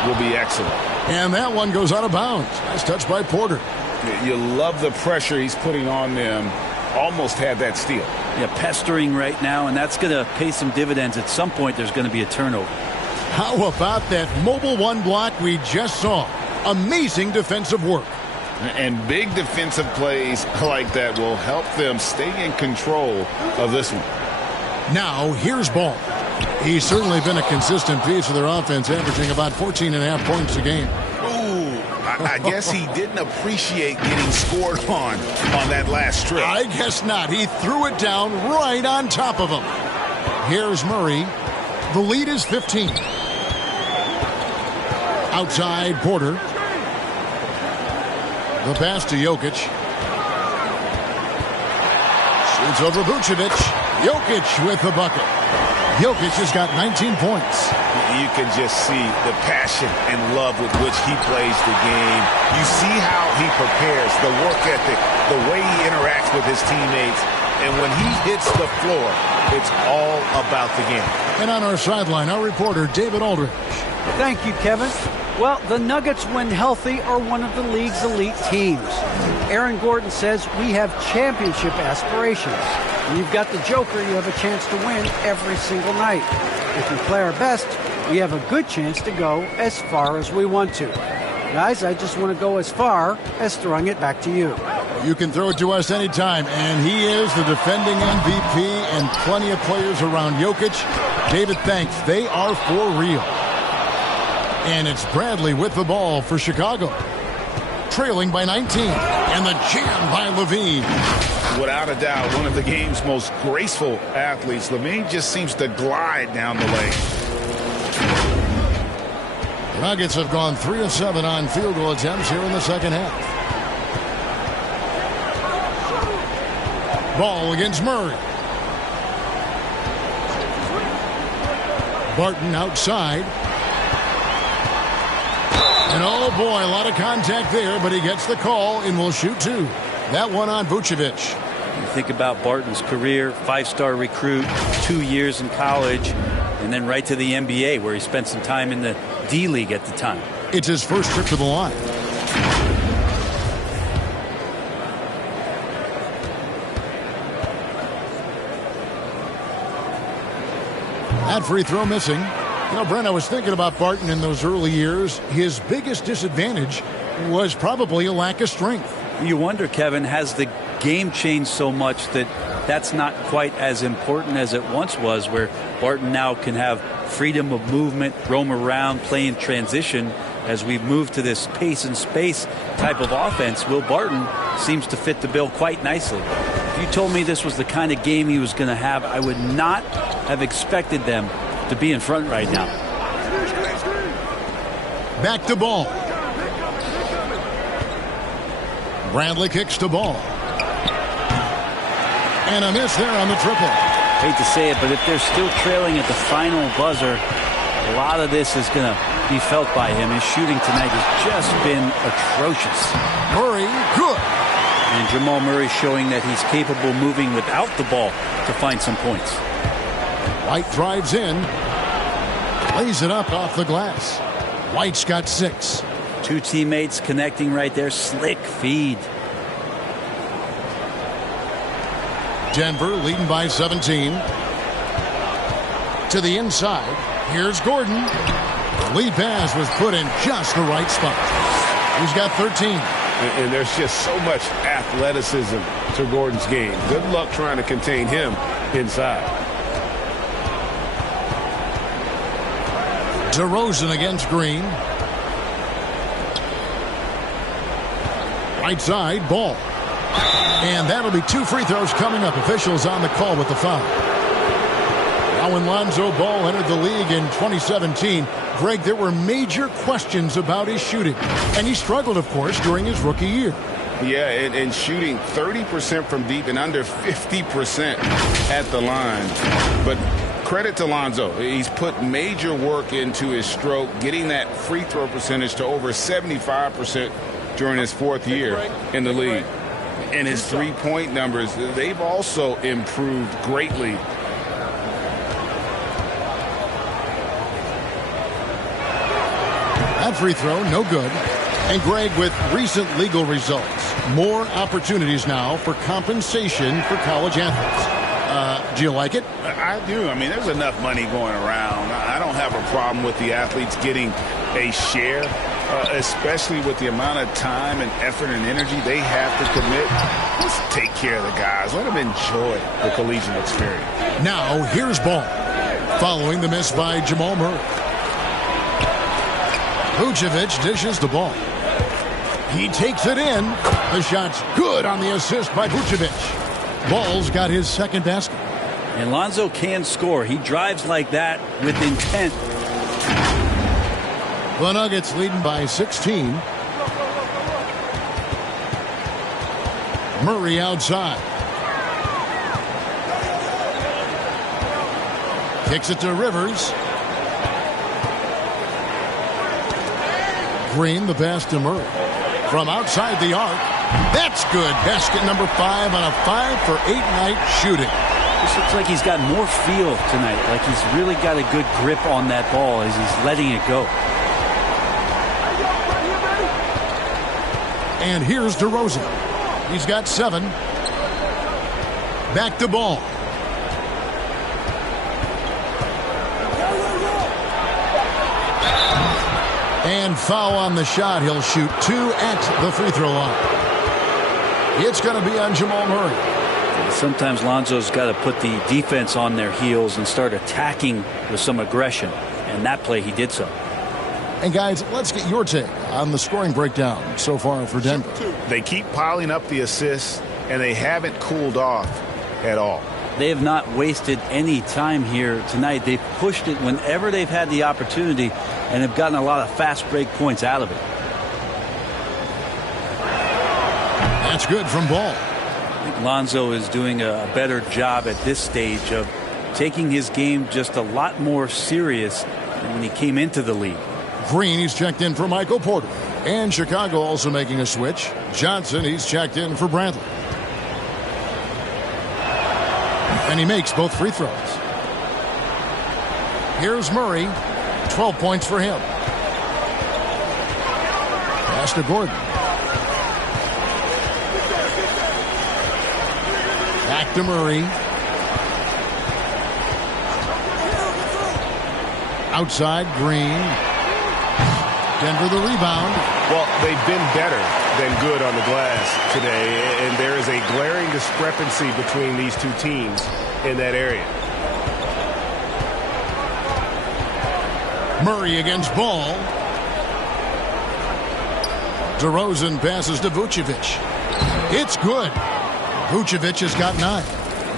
will be excellent. And that one goes out of bounds. Nice touch by Porter. You love the pressure he's putting on them. Almost had that steal. Yeah, pestering right now, and that's going to pay some dividends. At some point, there's going to be a turnover. How about that mobile one block we just saw? Amazing defensive work. And big defensive plays like that will help them stay in control of this one. Now, here's Ball. He's certainly been a consistent piece of their offense, averaging about 14.5 points a game. Ooh, I guess he didn't appreciate getting scored on that last strip. I guess not. He threw it down right on top of him. Here's Murray. The lead is 15. Outside, Porter. The pass to Jokic. Shoots over Vucevic. Jokic with the bucket. Jokic has got 19 points. You can just see the passion and love with which he plays the game. You see how he prepares, the work ethic, the way he interacts with his teammates. And when he hits the floor, it's all about the game. And on our sideline, our reporter, David Aldridge. Thank you, Kevin. Well, the Nuggets, when healthy, are one of the league's elite teams. Aaron Gordon says we have championship aspirations. When you've got the Joker, you have a chance to win every single night. If we play our best, we have a good chance to go as far as we want to. Guys, I just want to go as far as throwing it back to you. You can throw it to us anytime, and he is the defending MVP and plenty of players around Jokic. David, thanks. They are for real. And it's Bradley with the ball for Chicago. Trailing by 19. And the jam by Levine. Without a doubt, one of the game's most graceful athletes. Levine just seems to glide down the lane. The Nuggets have gone 3 of 7 on field goal attempts here in the second half. Ball against Murray. Barton outside. And oh boy, a lot of contact there, but he gets the call and will shoot 2. That one on Vucevic. You think about Barton's career, 5-star recruit, 2 years in college, and then right to the NBA where he spent some time in the D-League at the time. It's his first trip to the line. That free throw missing. You know, Brent, I was thinking about Barton in those early years. His biggest disadvantage was probably a lack of strength. You wonder, Kevin, has the game changed so much that that's not quite as important as it once was, where Barton now can have freedom of movement, roam around, play in transition. As we've moved to this pace and space type of offense, Will Barton seems to fit the bill quite nicely. If you told me this was the kind of game he was going to have, I would not have expected them to be in front right now. Back to ball. Bradley kicks to ball. And a miss there on the triple. Hate to say it, but if they're still trailing at the final buzzer, a lot of this is going to be felt by him. His shooting tonight has just been atrocious. Murray, good. And Jamal Murray showing that he's capable moving without the ball to find some points. White drives in. Lays it up off the glass. White's got 6. 2 teammates connecting right there. Slick feed. Denver leading by 17. To the inside. Here's Gordon. The lead pass was put in just the right spot. He's got 13. And there's just so much athleticism to Gordon's game. Good luck trying to contain him inside. DeRozan against Green. Right side, Ball. And that'll be 2 free throws coming up. Officials on the call with the foul. Now when Lonzo Ball entered the league in 2017, Greg, there were major questions about his shooting. And he struggled, of course, during his rookie year. Yeah, and shooting 30% from deep and under 50% at the line. But credit to Lonzo. He's put major work into his stroke, getting that free throw percentage to over 75% during his 4th year in the league. And his three-point numbers, they've also improved greatly. That free throw, no good. And Greg, with recent legal results, more opportunities now for compensation for college athletes. Do you like it? I do. I mean, there's enough money going around. I don't have a problem with the athletes getting a share, especially with the amount of time and effort and energy they have to commit. Let's take care of the guys. Let them enjoy the collegiate experience. Now, here's Ball, following the miss by Jamal Murray. Vucevic dishes the ball. He takes it in. The shot's good on the assist by Vucevic. Ball's got his 2nd basket. And Lonzo can score. He drives like that with intent. The Nuggets leading by 16. Murray outside. Kicks it to Rivers. Green, the pass to Murray. From outside the arc. That's good. Basket number 5 on a 5-for-8 night shooting. This looks like he's got more feel tonight. Like he's really got a good grip on that ball as he's letting it go. And here's DeRozan. He's got 7. Back to Ball. And foul on the shot. He'll shoot 2 at the free throw line. It's going to be on Jamal Murray. Sometimes Lonzo's got to put the defense on their heels and start attacking with some aggression. And that play, he did so. And guys, let's get your take on the scoring breakdown so far for Denver. They keep piling up the assists, and they haven't cooled off at all. They have not wasted any time here tonight. They've pushed it whenever they've had the opportunity and have gotten a lot of fast break points out of it. That's good from Ball. I think Lonzo is doing a better job at this stage of taking his game just a lot more serious than when he came into the league. Green, he's checked in for Michael Porter. And Chicago also making a switch. Johnson, he's checked in for Bradley. And he makes both free throws. Here's Murray. 12 points for him. Pass to Gordon. Back to Murray. Outside, Green. Denver the rebound. Well, they've been better than good on the glass today, and there is a glaring discrepancy between these two teams in that area. Murray against Ball. DeRozan passes to Vucevic. It's good. Vucevic has got 9.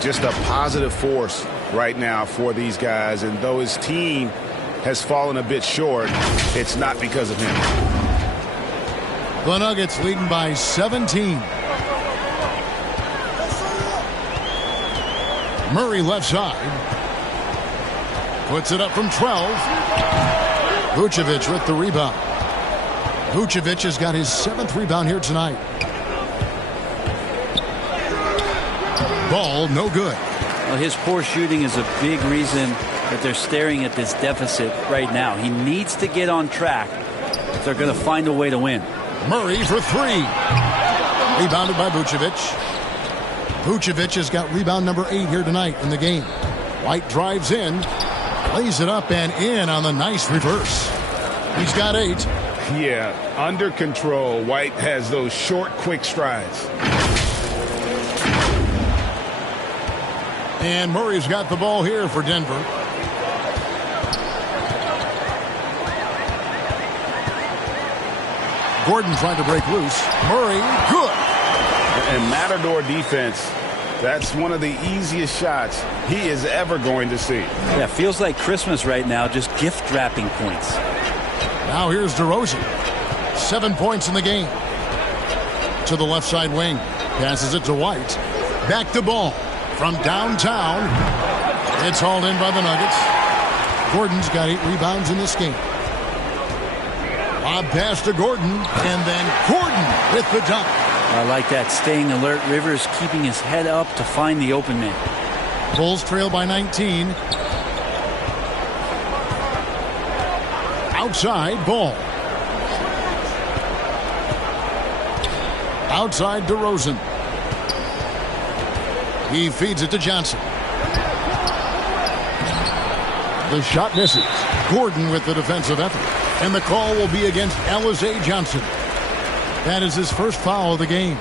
Just a positive force right now for these guys, and though his team has fallen a bit short, it's not because of him. The Nuggets leading by 17. Murray left side. Puts it up from 12. Vucevic with the rebound. Vucevic has got his 7th rebound here tonight. Ball, no good. Well, his poor shooting is a big reason that they're staring at this deficit right now. He needs to get on track if they're going to find a way to win. Murray for 3. Rebounded by Vucevic. Vucevic has got rebound number 8 here tonight in the game. White drives in, lays it up and in on the nice reverse. He's got 8. Yeah, under control. White has those short, quick strides. And Murray's got the ball here for Denver. Gordon trying to break loose. Murray, good. And Matador defense, that's one of the easiest shots he is ever going to see. Yeah, feels like Christmas right now, just gift wrapping points. Now here's DeRozan. 7 points in the game. To the left side wing. Passes it to White. Back to Ball. From downtown. It's hauled in by the Nuggets. Gordon's got 8 rebounds in this game. Lob pass to Gordon, and then Gordon with the dunk. I like that, staying alert. Rivers keeping his head up to find the open man. Bulls trail by 19. Outside, Ball. Outside, DeRozan. He feeds it to Johnson. The shot misses. Gordon with the defensive effort. And the call will be against Alize Johnson. That is his first foul of the game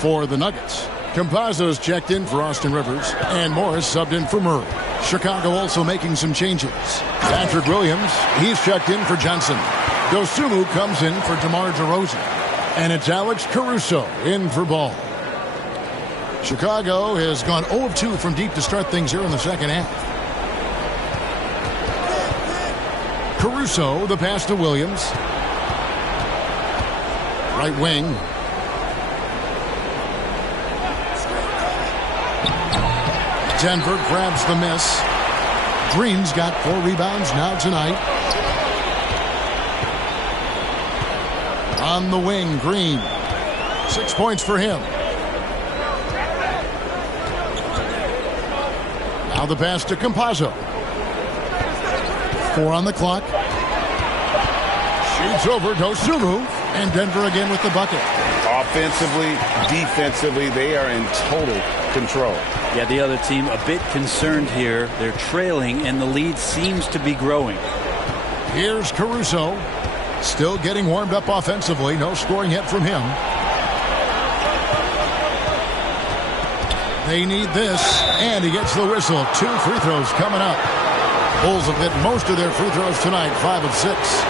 for the Nuggets. Campazzo's checked in for Austin Rivers. And Morris subbed in for Murray. Chicago also making some changes. Patrick Williams, he's checked in for Johnson. Dosunmu comes in for DeMar DeRozan. And it's Alex Caruso in for Ball. Chicago has gone 0 of 2 from deep to start things here in the second half. Caruso, the pass to Williams. Right wing. Denver grabs the miss. Green's got 4 rebounds now tonight. On the wing, Green. 6 points for him. Now the pass to Campazzo. 4 on the clock. Shoots over Dosunmu. And Denver again with the bucket. Offensively, defensively, they are in total control. Yeah, the other team a bit concerned here. They're trailing, and the lead seems to be growing. Here's Caruso. Still getting warmed up offensively. No scoring yet from him. They need this, and he gets the whistle. 2 free throws coming up. Bulls have hit most of their free throws tonight, 5 of 6.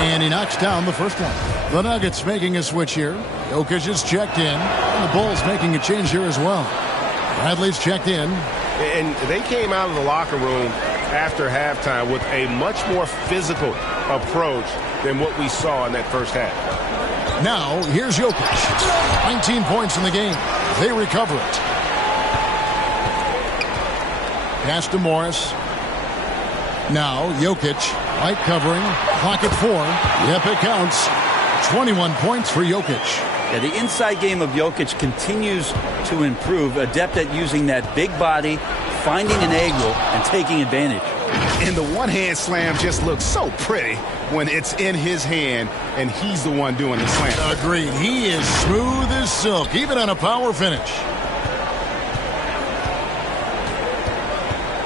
And he knocks down the first one. The Nuggets making a switch here. Jokic is checked in, and the Bulls making a change here as well. Bradley's checked in. And they came out of the locker room after halftime with a much more physical approach than what we saw in that first half. Now, here's Jokic. 19 points in the game. They recover it. Pass to Morris. Now, Jokic, light covering. Clock at 4. Yep, it counts. 21 points for Jokic. Yeah, the inside game of Jokic continues to improve. Adept at using that big body, finding an angle, and taking advantage. And the one-hand slam just looks so pretty when it's in his hand and he's the one doing the slam. Agreed. He is smooth as silk, even on a power finish.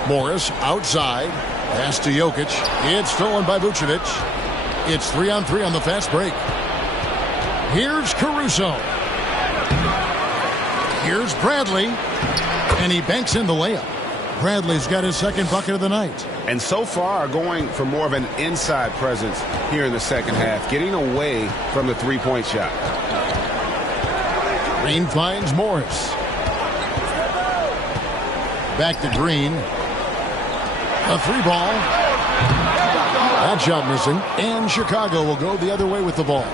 Morris outside. Pass to Jokic. It's stolen by Vucevic. It's 3-on-3 on the fast break. Here's Caruso. Here's Bradley. And he banks in the layup. Bradley's got his second bucket of the night. And so far going for more of an inside presence here in the second half, getting away from the three-point shot. Green finds Morris. Back to Green. A 3-ball. That shot missing. And Chicago will go the other way with the ball.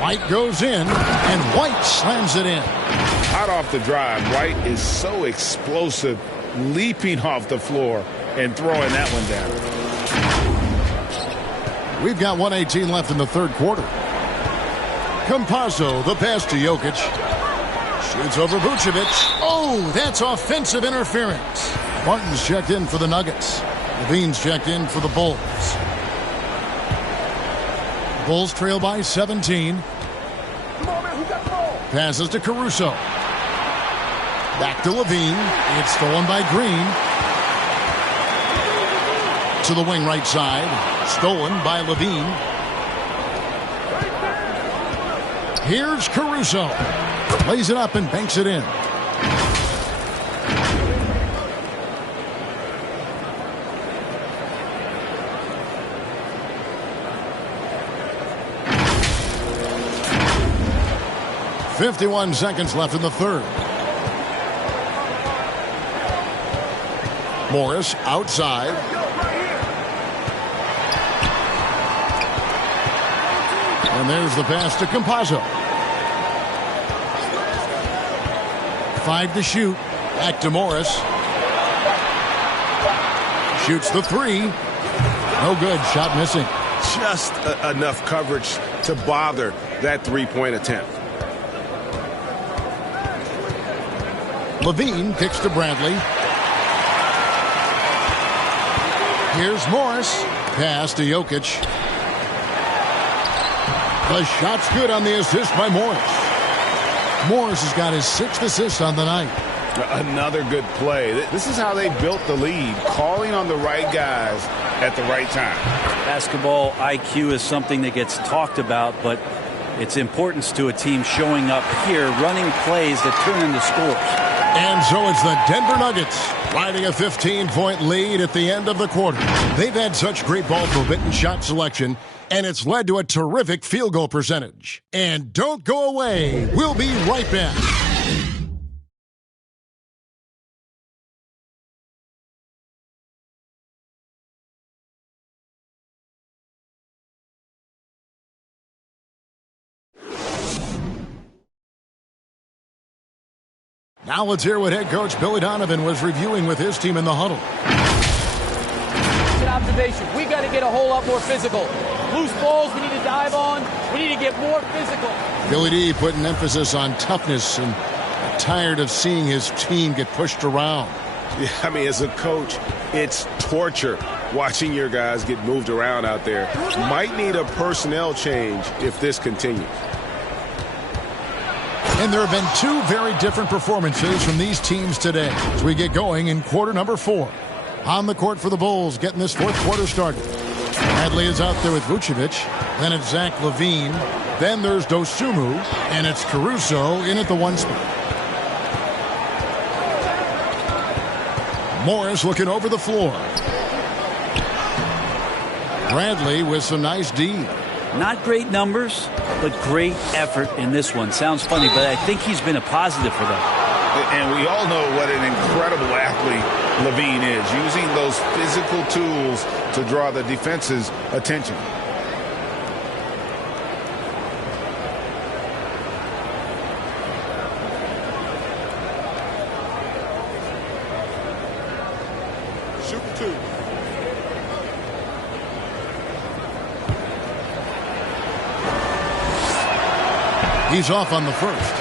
White goes in, and White slams it in. Hot off the drive, White is so explosive, leaping off the floor and throwing that one down. We've got 1:18 left in the third quarter. Campazzo, the pass to Jokic. Shoots over Vucevic. Oh, that's offensive interference. Martin's checked in for the Nuggets. Levine's checked in for the Bulls. Bulls trail by 17. Passes to Caruso. Back to Levine. It's stolen by Green. To the wing right side. Stolen by Levine. Here's Caruso. Lays it up and banks it in. .51 seconds left in the third. Morris outside. And there's the pass to Campazzo. 5 to shoot. Back to Morris. Shoots the 3. No good. Shot missing. Just enough coverage to bother that three-point attempt. Levine kicks to Bradley. Here's Morris. Pass to Jokic. The shot's good on the assist by Morris. Morris has got his 6th assist on the night. Another good play. This is how they built the lead, calling on the right guys at the right time. Basketball IQ is something that gets talked about, but its importance to a team showing up here, running plays that turn into scores. And so it's the Denver Nuggets riding a 15-point lead at the end of the quarter. They've had such great ball forbidden shot selection, and it's led to a terrific field goal percentage. And don't go away. We'll be right back. Now let's hear what head coach Billy Donovan was reviewing with his team in the huddle. It's an observation. We got to get a whole lot more physical. Loose balls we need to dive on. We need to get more physical. Billy D putting emphasis on toughness and tired of seeing his team get pushed around. Yeah, I mean, as a coach, it's torture watching your guys get moved around out there. Might need a personnel change if this continues. And there have been 2 very different performances from these teams today as we get going in quarter number 4. On the court for the Bulls, getting this fourth quarter started. Bradley is out there with Vucevic. Then it's Zach Levine. Then there's Dosunmu. And it's Caruso in at the 1 spot. Morris looking over the floor. Bradley with some nice D. Not great numbers, but great effort in this one. Sounds funny, but I think he's been a positive for them. And we all know what an incredible athlete Levine is, using those physical tools to draw the defense's attention. Shoot 2. He's off on the first.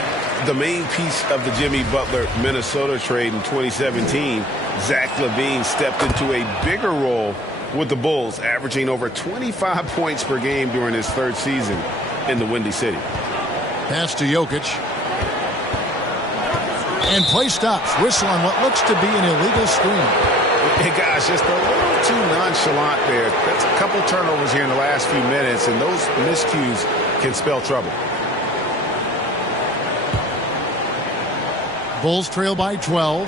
The main piece of the Jimmy Butler Minnesota trade in 2017, Zach Levine stepped into a bigger role with the Bulls, averaging over 25 points per game during his 3rd season in the Windy City. Pass to Jokic. And play stops. Whistle on what looks to be an illegal screen. Hey, guys, just a little too nonchalant there. That's a couple turnovers here in the last few minutes, and those miscues can spell trouble. Bulls trail by 12.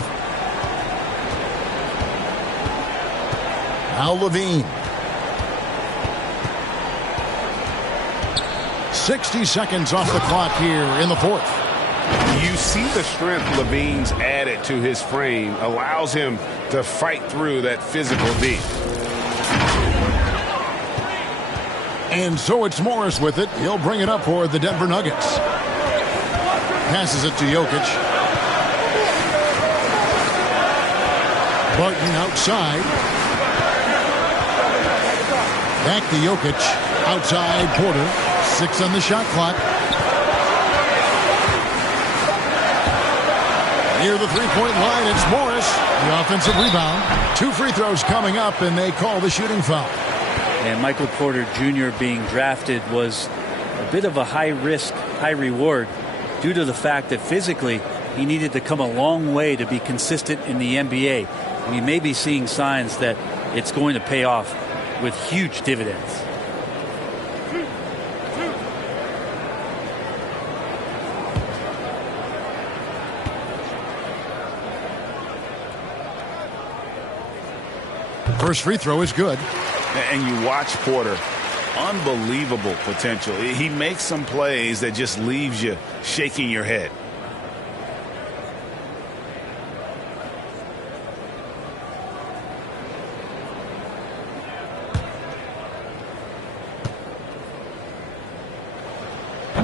Now Levine. 60 seconds off the clock here in the 4th. You see the strength Levine's added to his frame, allows him to fight through that physical D. And so it's Morris with it. He'll bring it up for the Denver Nuggets. Passes it to Jokic. Barton outside. Back to Jokic. Outside Porter. 6 on the shot clock. Near the three-point line, it's Morris. The offensive rebound. 2 free throws coming up, and they call the shooting foul. And Michael Porter Jr. being drafted was a bit of a high-risk, high-reward due to the fact that physically he needed to come a long way to be consistent in the NBA. We may be seeing signs that it's going to pay off with huge dividends. First free throw is good. And you watch Porter. Unbelievable potential. He makes some plays that just leaves you shaking your head.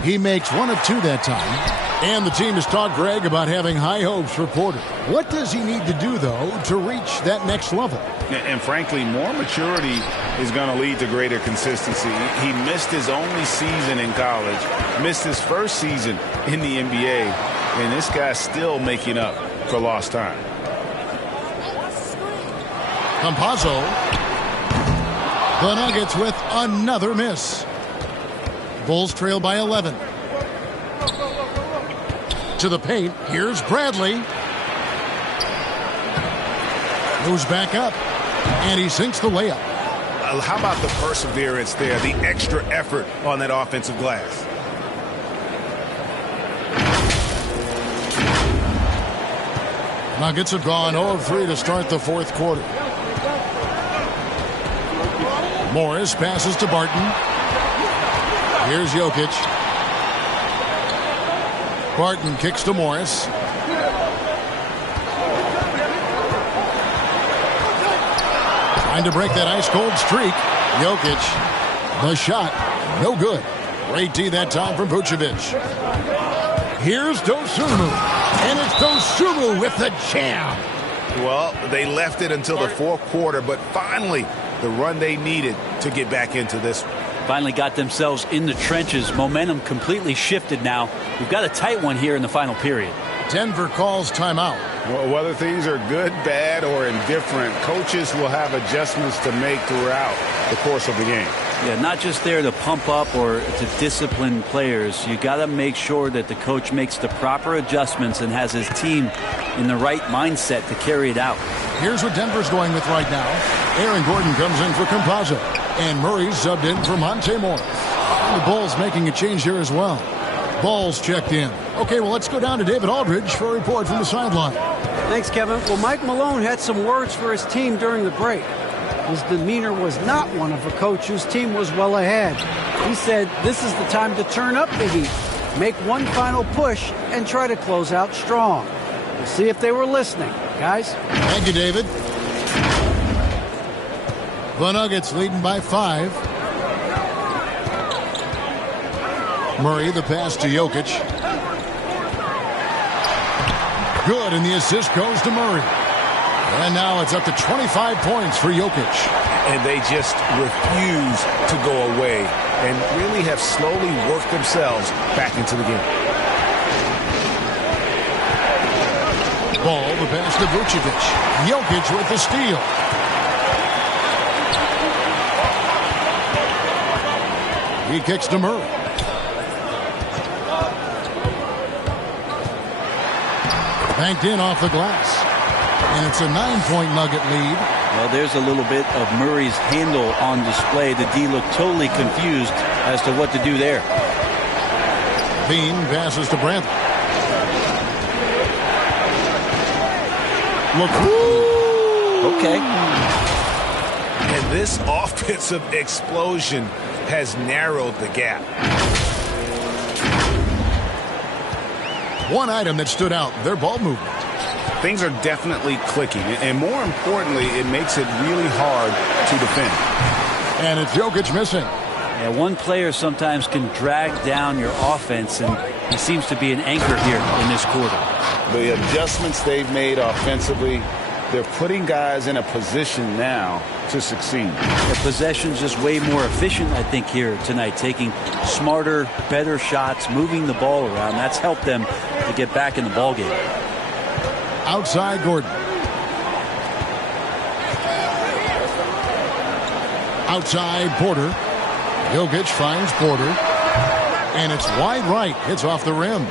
He makes 1 of 2 that time. And the team has talked, Greg, about having high hopes for Porter. What does he need to do, though, to reach that next level? And frankly, more maturity is going to lead to greater consistency. He missed his only season in college, missed his first season in the NBA, and this guy's still making up for lost time. Campazzo. The Nuggets with another miss. Bulls trail by 11. To the paint. Here's Bradley. Moves back up. And he sinks the layup. How about the perseverance there, the extra effort on that offensive glass? Nuggets have gone 0 of 3 to start the 4th quarter. Morris passes to Barton. Here's Jokic. Barton kicks to Morris. Trying to break that ice-cold streak. Jokic. The shot. No good. Great D that time from Vucevic. Here's Dosunmu. And it's Dosunmu with the jam. Well, they left it until the 4th quarter, but finally the run they needed to get back into this one. Finally got themselves in the trenches. Momentum completely shifted now. We've got a tight one here in the final period. Denver calls timeout. Well, whether things are good, bad, or indifferent, coaches will have adjustments to make throughout the course of the game. Yeah, not just there to pump up or to discipline players. You got to make sure that the coach makes the proper adjustments and has his team in the right mindset to carry it out. Here's what Denver's going with right now. Aaron Gordon comes in for Campazzo. And Murray's subbed in for Monte-Morris. And the Bulls making a change here as well. Ball's checked in. Okay, well, let's go down to David Aldridge for a report from the sideline. Thanks, Kevin. Well, Mike Malone had some words for his team during the break. His demeanor was not one of a coach whose team was well ahead. He said this is the time to turn up the heat, make one final push, and try to close out strong. We'll see if they were listening. Guys? Thank you, David. The Nuggets leading by 5. Murray, the pass to Jokic. Good, and the assist goes to Murray. And now it's up to 25 points for Jokic. And they just refuse to go away and really have slowly worked themselves back into the game. Ball, the pass to Vucevic. Jokic with the steal. He kicks to Murray. Banked in off the glass. And it's a 9-point Nugget lead. Well, there's a little bit of Murray's handle on display. The D looked totally confused as to what to do there. Levine passes to Brantley. Look. Okay. And this offensive explosion has narrowed the gap. One item that stood out, their ball movement. Things are definitely clicking, and more importantly, it makes it really hard to defend. And it's Jokic missing. Yeah, one player sometimes can drag down your offense, and he seems to be an anchor here in this quarter. The adjustments they've made offensively, they're putting guys in a position now to succeed. The possession's just way more efficient, I think, here tonight, taking smarter, better shots, moving the ball around. That's helped them to get back in the ballgame. Outside Gordon. Outside Porter. Jokic finds Porter. And it's wide right. Hits off the rim.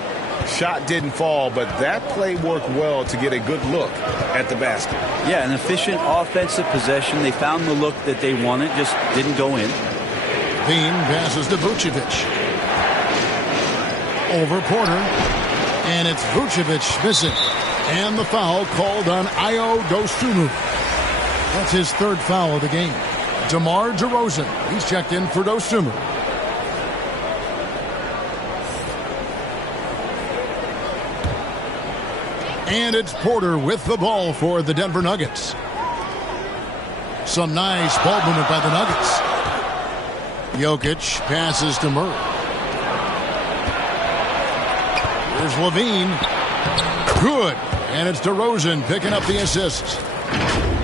Shot didn't fall, but that play worked well to get a good look at the basket. Yeah, an efficient offensive possession. They found the look that they wanted, just didn't go in. Levine passes to Vucevic. Over Porter. And it's Vucevic missing. And the foul called on Ayo Dosunmu. That's his third foul of the game. DeMar DeRozan. He's checked in for Dosunmu. And it's Porter with the ball for the Denver Nuggets. Some nice ball movement by the Nuggets. Jokic passes to Murray. Here's Levine. Good. And it's DeRozan picking up the assists.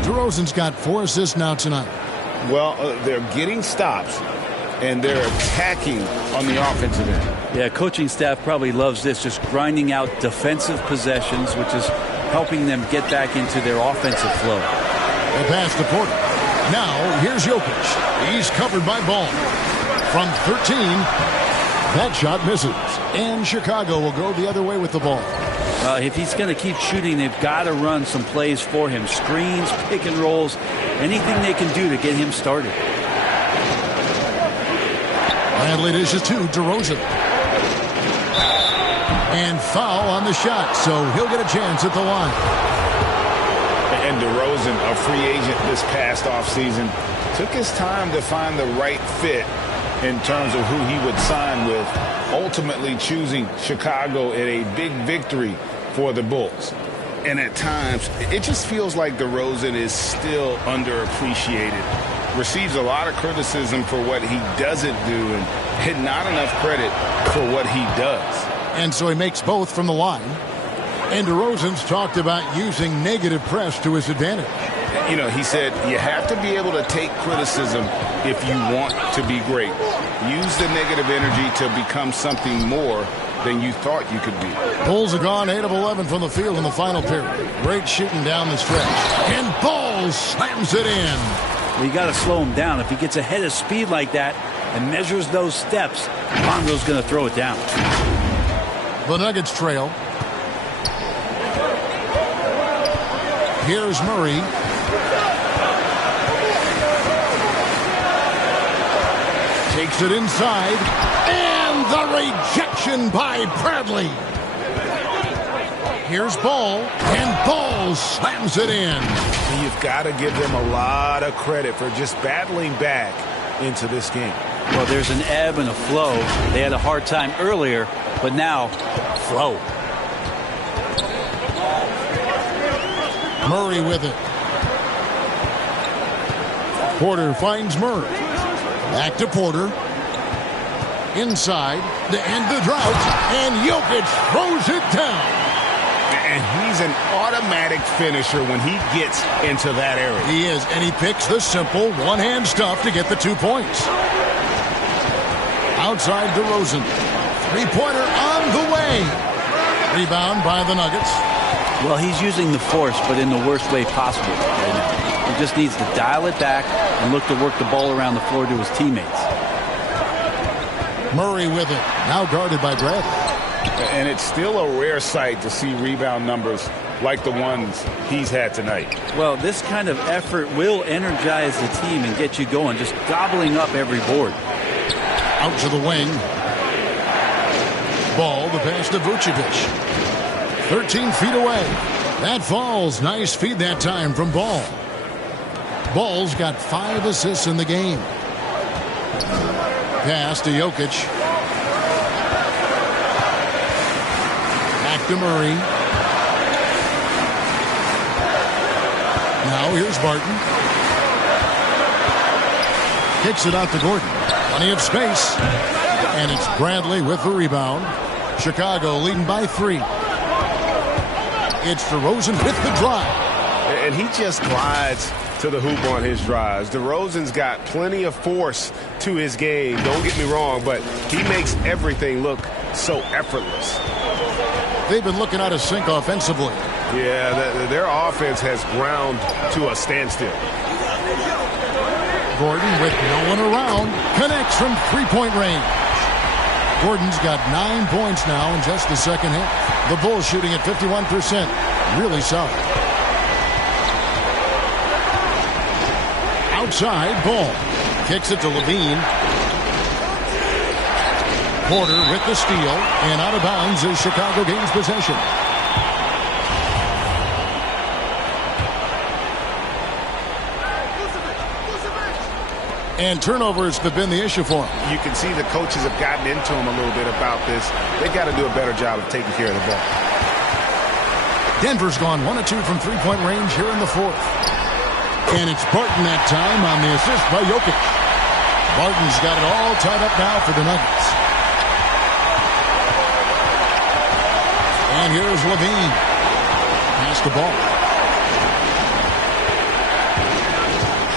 DeRozan's got 4 assists now tonight. Well, they're getting stops, and they're attacking on the offensive end. Yeah, coaching staff probably loves this, just grinding out defensive possessions, which is helping them get back into their offensive flow. The pass to Porter. Now, here's Jokic. He's covered by Ball. From 13, that shot misses. And Chicago will go the other way with the ball. If he's going to keep shooting, they've got to run some plays for him. Screens, pick and rolls, anything they can do to get him started. Bradley dishes to DeRozan. And foul on the shot, so he'll get a chance at the line. And DeRozan, a free agent this past offseason, took his time to find the right fit in terms of who he would sign with, ultimately choosing Chicago in a big victory for the Bulls. And at times, it just feels like DeRozan is still underappreciated. Receives a lot of criticism for what he doesn't do and not enough credit for what he does. And so he makes both from the line. And DeRozan's talked about using negative press to his advantage. You know, he said you have to be able to take criticism if you want to be great. Use the negative energy to become something more than you thought you could be. Bulls are gone 8 of 11 from the field in the final period. Great shooting down the stretch. And Ball slams it in. Well, you got to slow him down. If he gets ahead of speed like that and measures those steps, Lonzo's going to throw it down. The Nuggets trail. Here's Murray. Takes it inside. And the rejection by Bradley. Here's Ball. And Ball slams it in. You've got to give them a lot of credit for just battling back into this game. Well, there's an ebb and a flow. They had a hard time earlier, but now, flow. Murray with it. Porter finds Murray. Back to Porter. Inside to end the drought. And Jokic throws it down. And he's an automatic finisher when he gets into that area. He is, and he picks the simple one-hand stuff to get the 2 points. Outside DeRozan. Three-pointer on the way. Rebound by the Nuggets. Well, he's using the force, but in the worst way possible right now. He just needs to dial it back and look to work the ball around the floor to his teammates. Murray with it. Now guarded by Bradley. And it's still a rare sight to see rebound numbers like the ones he's had tonight. Well, this kind of effort will energize the team and get you going, just gobbling up every board. Out to the wing. Ball, the pass to Vucevic. 13 feet away. That falls. Nice feed that time from Ball. Ball's got 5 assists in the game. Pass to Jokic. Back to Murray. Now here's Barton. Kicks it out to Gordon. Plenty of space. And it's Bradley with the rebound. Chicago leading by 3. It's DeRozan with the drive. And he just glides to the hoop on his drives. DeRozan's got plenty of force to his game. Don't get me wrong, but he makes everything look so effortless. They've been looking out of sync offensively. Yeah, their offense has ground to a standstill. Gordon with no one around. Connects from three-point range. Gordon's got 9 points now in just the second half. The Bulls shooting at 51%. Really solid. Outside, Ball. Kicks it to Levine. Porter with the steal. And out of bounds is Chicago gains possession. And turnovers have been the issue for him. You can see the coaches have gotten into him a little bit about this. They got to do a better job of taking care of the ball. Denver's gone 1 of 2 from three-point range here in the fourth. And it's Barton that time on the assist by Jokic. Barton's got it all tied up now for the Nuggets. And here's Levine. Pass the ball.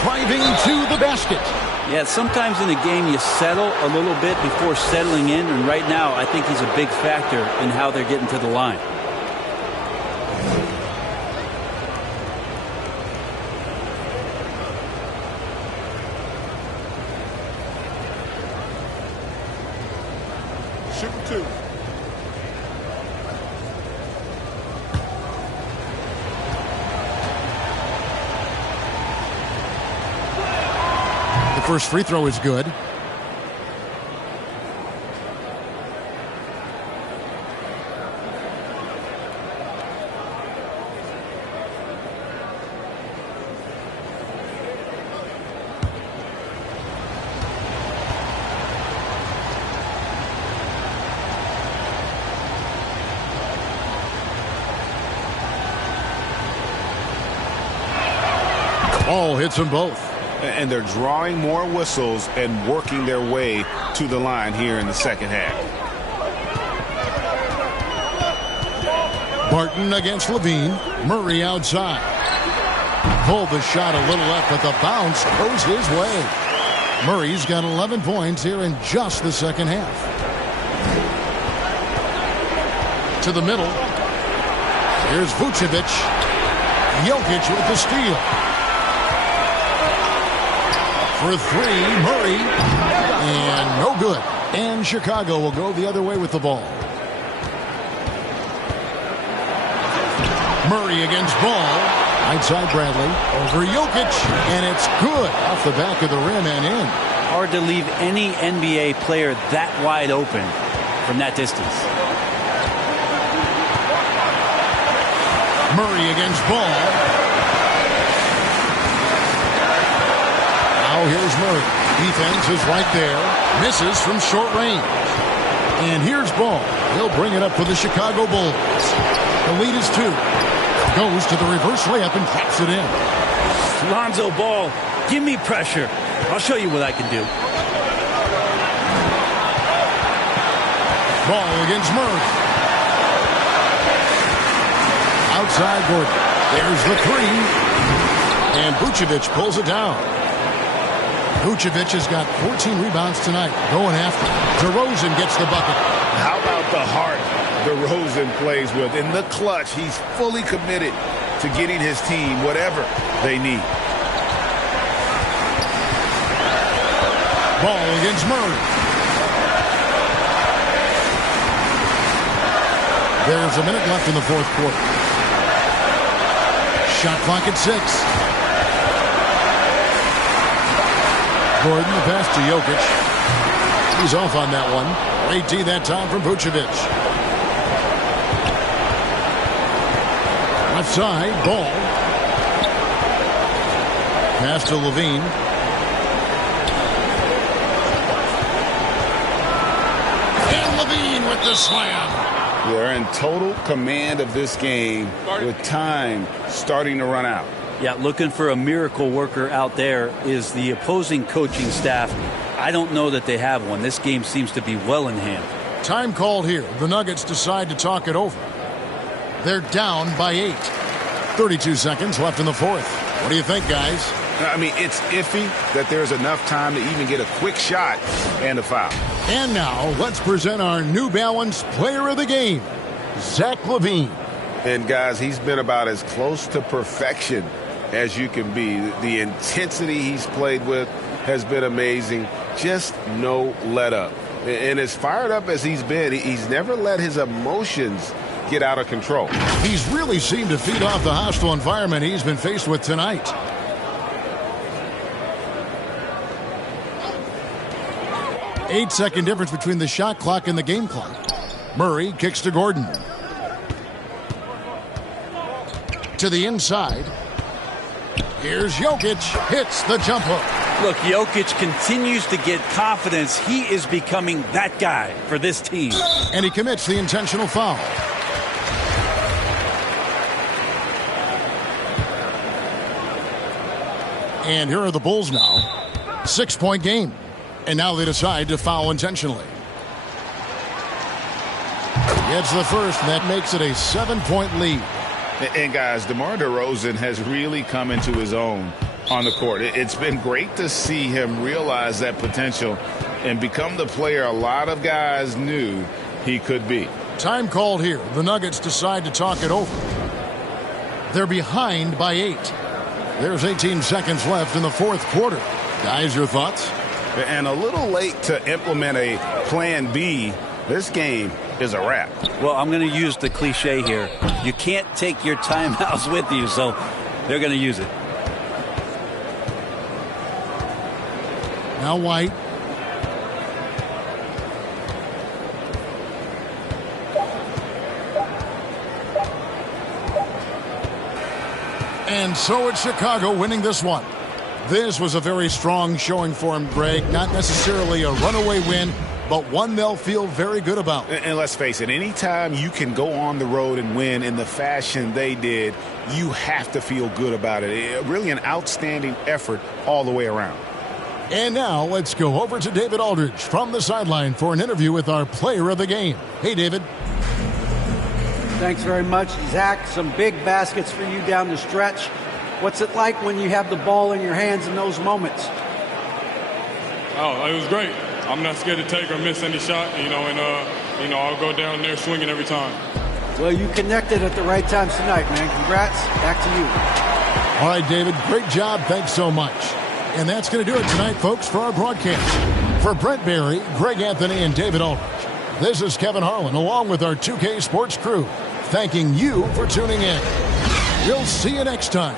Driving to the basket. Yeah, sometimes in a game you settle a little bit before settling in, and right now I think he's a big factor in how they're getting to the line. Shooting 2. The first free throw is good. Ball hits them both. And they're drawing more whistles and working their way to the line here in the second half. Barton against Levine. Murray outside. Pulled the shot a little left, but the bounce goes his way. Murray's got 11 points here in just the second half. To the middle. Here's Vucevic. Jokic with the steal. For 3, Murray, and no good. And Chicago will go the other way with the ball. Murray against Ball. Outside Bradley. Over Jokic, and it's good. Off the back of the rim and in. hard to leave any NBA player that wide open from that distance. Murray against Ball. Now here's Murray. Defense is right there. Misses from short range. And here's Ball. He'll bring it up for the Chicago Bulls. The lead is 2. Goes to the reverse layup and drops it in. Lonzo Ball, give me pressure. I'll show you what I can do. Ball against Murray. Outside Gordon. There's the 3. And Vucevic pulls it down. Vucevic has got 14 rebounds tonight. Going after. DeRozan gets the bucket. How about the heart DeRozan plays with? In the clutch, he's fully committed to getting his team whatever they need. Ball against Murray. There's a minute left in the fourth quarter. Shot clock at 6. Gordon, the pass to Jokic. He's off on that one. Great D that time from Vucevic. Left side, Ball. Pass to Levine. And Levine with the slam. They're in total command of this game with time starting to run out. Yeah, looking for a miracle worker out there is the opposing coaching staff. I don't know that they have one. This game seems to be well in hand. Time called here. The Nuggets decide to talk it over. They're down by 8. 32 seconds left in the fourth. What do you think, guys? I mean, it's iffy that there's enough time to even get a quick shot and a foul. And now, let's present our New Balance Player of the Game, Zach Levine. And, guys, he's been about as close to perfection as you can be. The intensity he's played with has been amazing. Just no let up. And as fired up as he's been, he's never let his emotions get out of control. He's really seemed to feed off the hostile environment he's been faced with tonight. Eight-second difference between the shot clock and the game clock. Murray kicks to Gordon. To the inside. Here's Jokic. Hits the jump hook. Look, Jokic continues to get confidence. He is becoming that guy for this team. And he commits the intentional foul. And here are the Bulls now. 6-point game. And now they decide to foul intentionally. Gets the first, and that makes it a 7-point lead. And, guys, DeMar DeRozan has really come into his own on the court. It's been great to see him realize that potential and become the player a lot of guys knew he could be. Time called here. The Nuggets decide to talk it over. They're behind by 8. There's 18 seconds left in the fourth quarter. Guys, your thoughts? And a little late to implement a plan B. This game is a wrap. Well, I'm going to use the cliche here. You can't take your timeouts with you, so they're going to use it. Now White. And so it's Chicago winning this one. This was a very strong showing for him, Greg. Not necessarily a runaway win, but one they'll feel very good about. And let's face it, anytime you can go on the road and win in the fashion they did, you have to feel good about it. Really an outstanding effort all the way around. And now let's go over to David Aldridge from the sideline for an interview with our player of the game. Hey, David. Thanks very much, Zach. Some big baskets for you down the stretch. What's it like when you have the ball in your hands in those moments? Oh, it was great. I'm not scared to take or miss any shot, and I'll go down there swinging every time. Well, you connected at the right times tonight, man. Congrats. Back to you. All right, David, great job. Thanks so much. And that's going to do it tonight, folks, for our broadcast. For Brent Barry, Greg Anthony, and David Aldridge, this is Kevin Harlan, along with our 2K Sports crew, thanking you for tuning in. We'll see you next time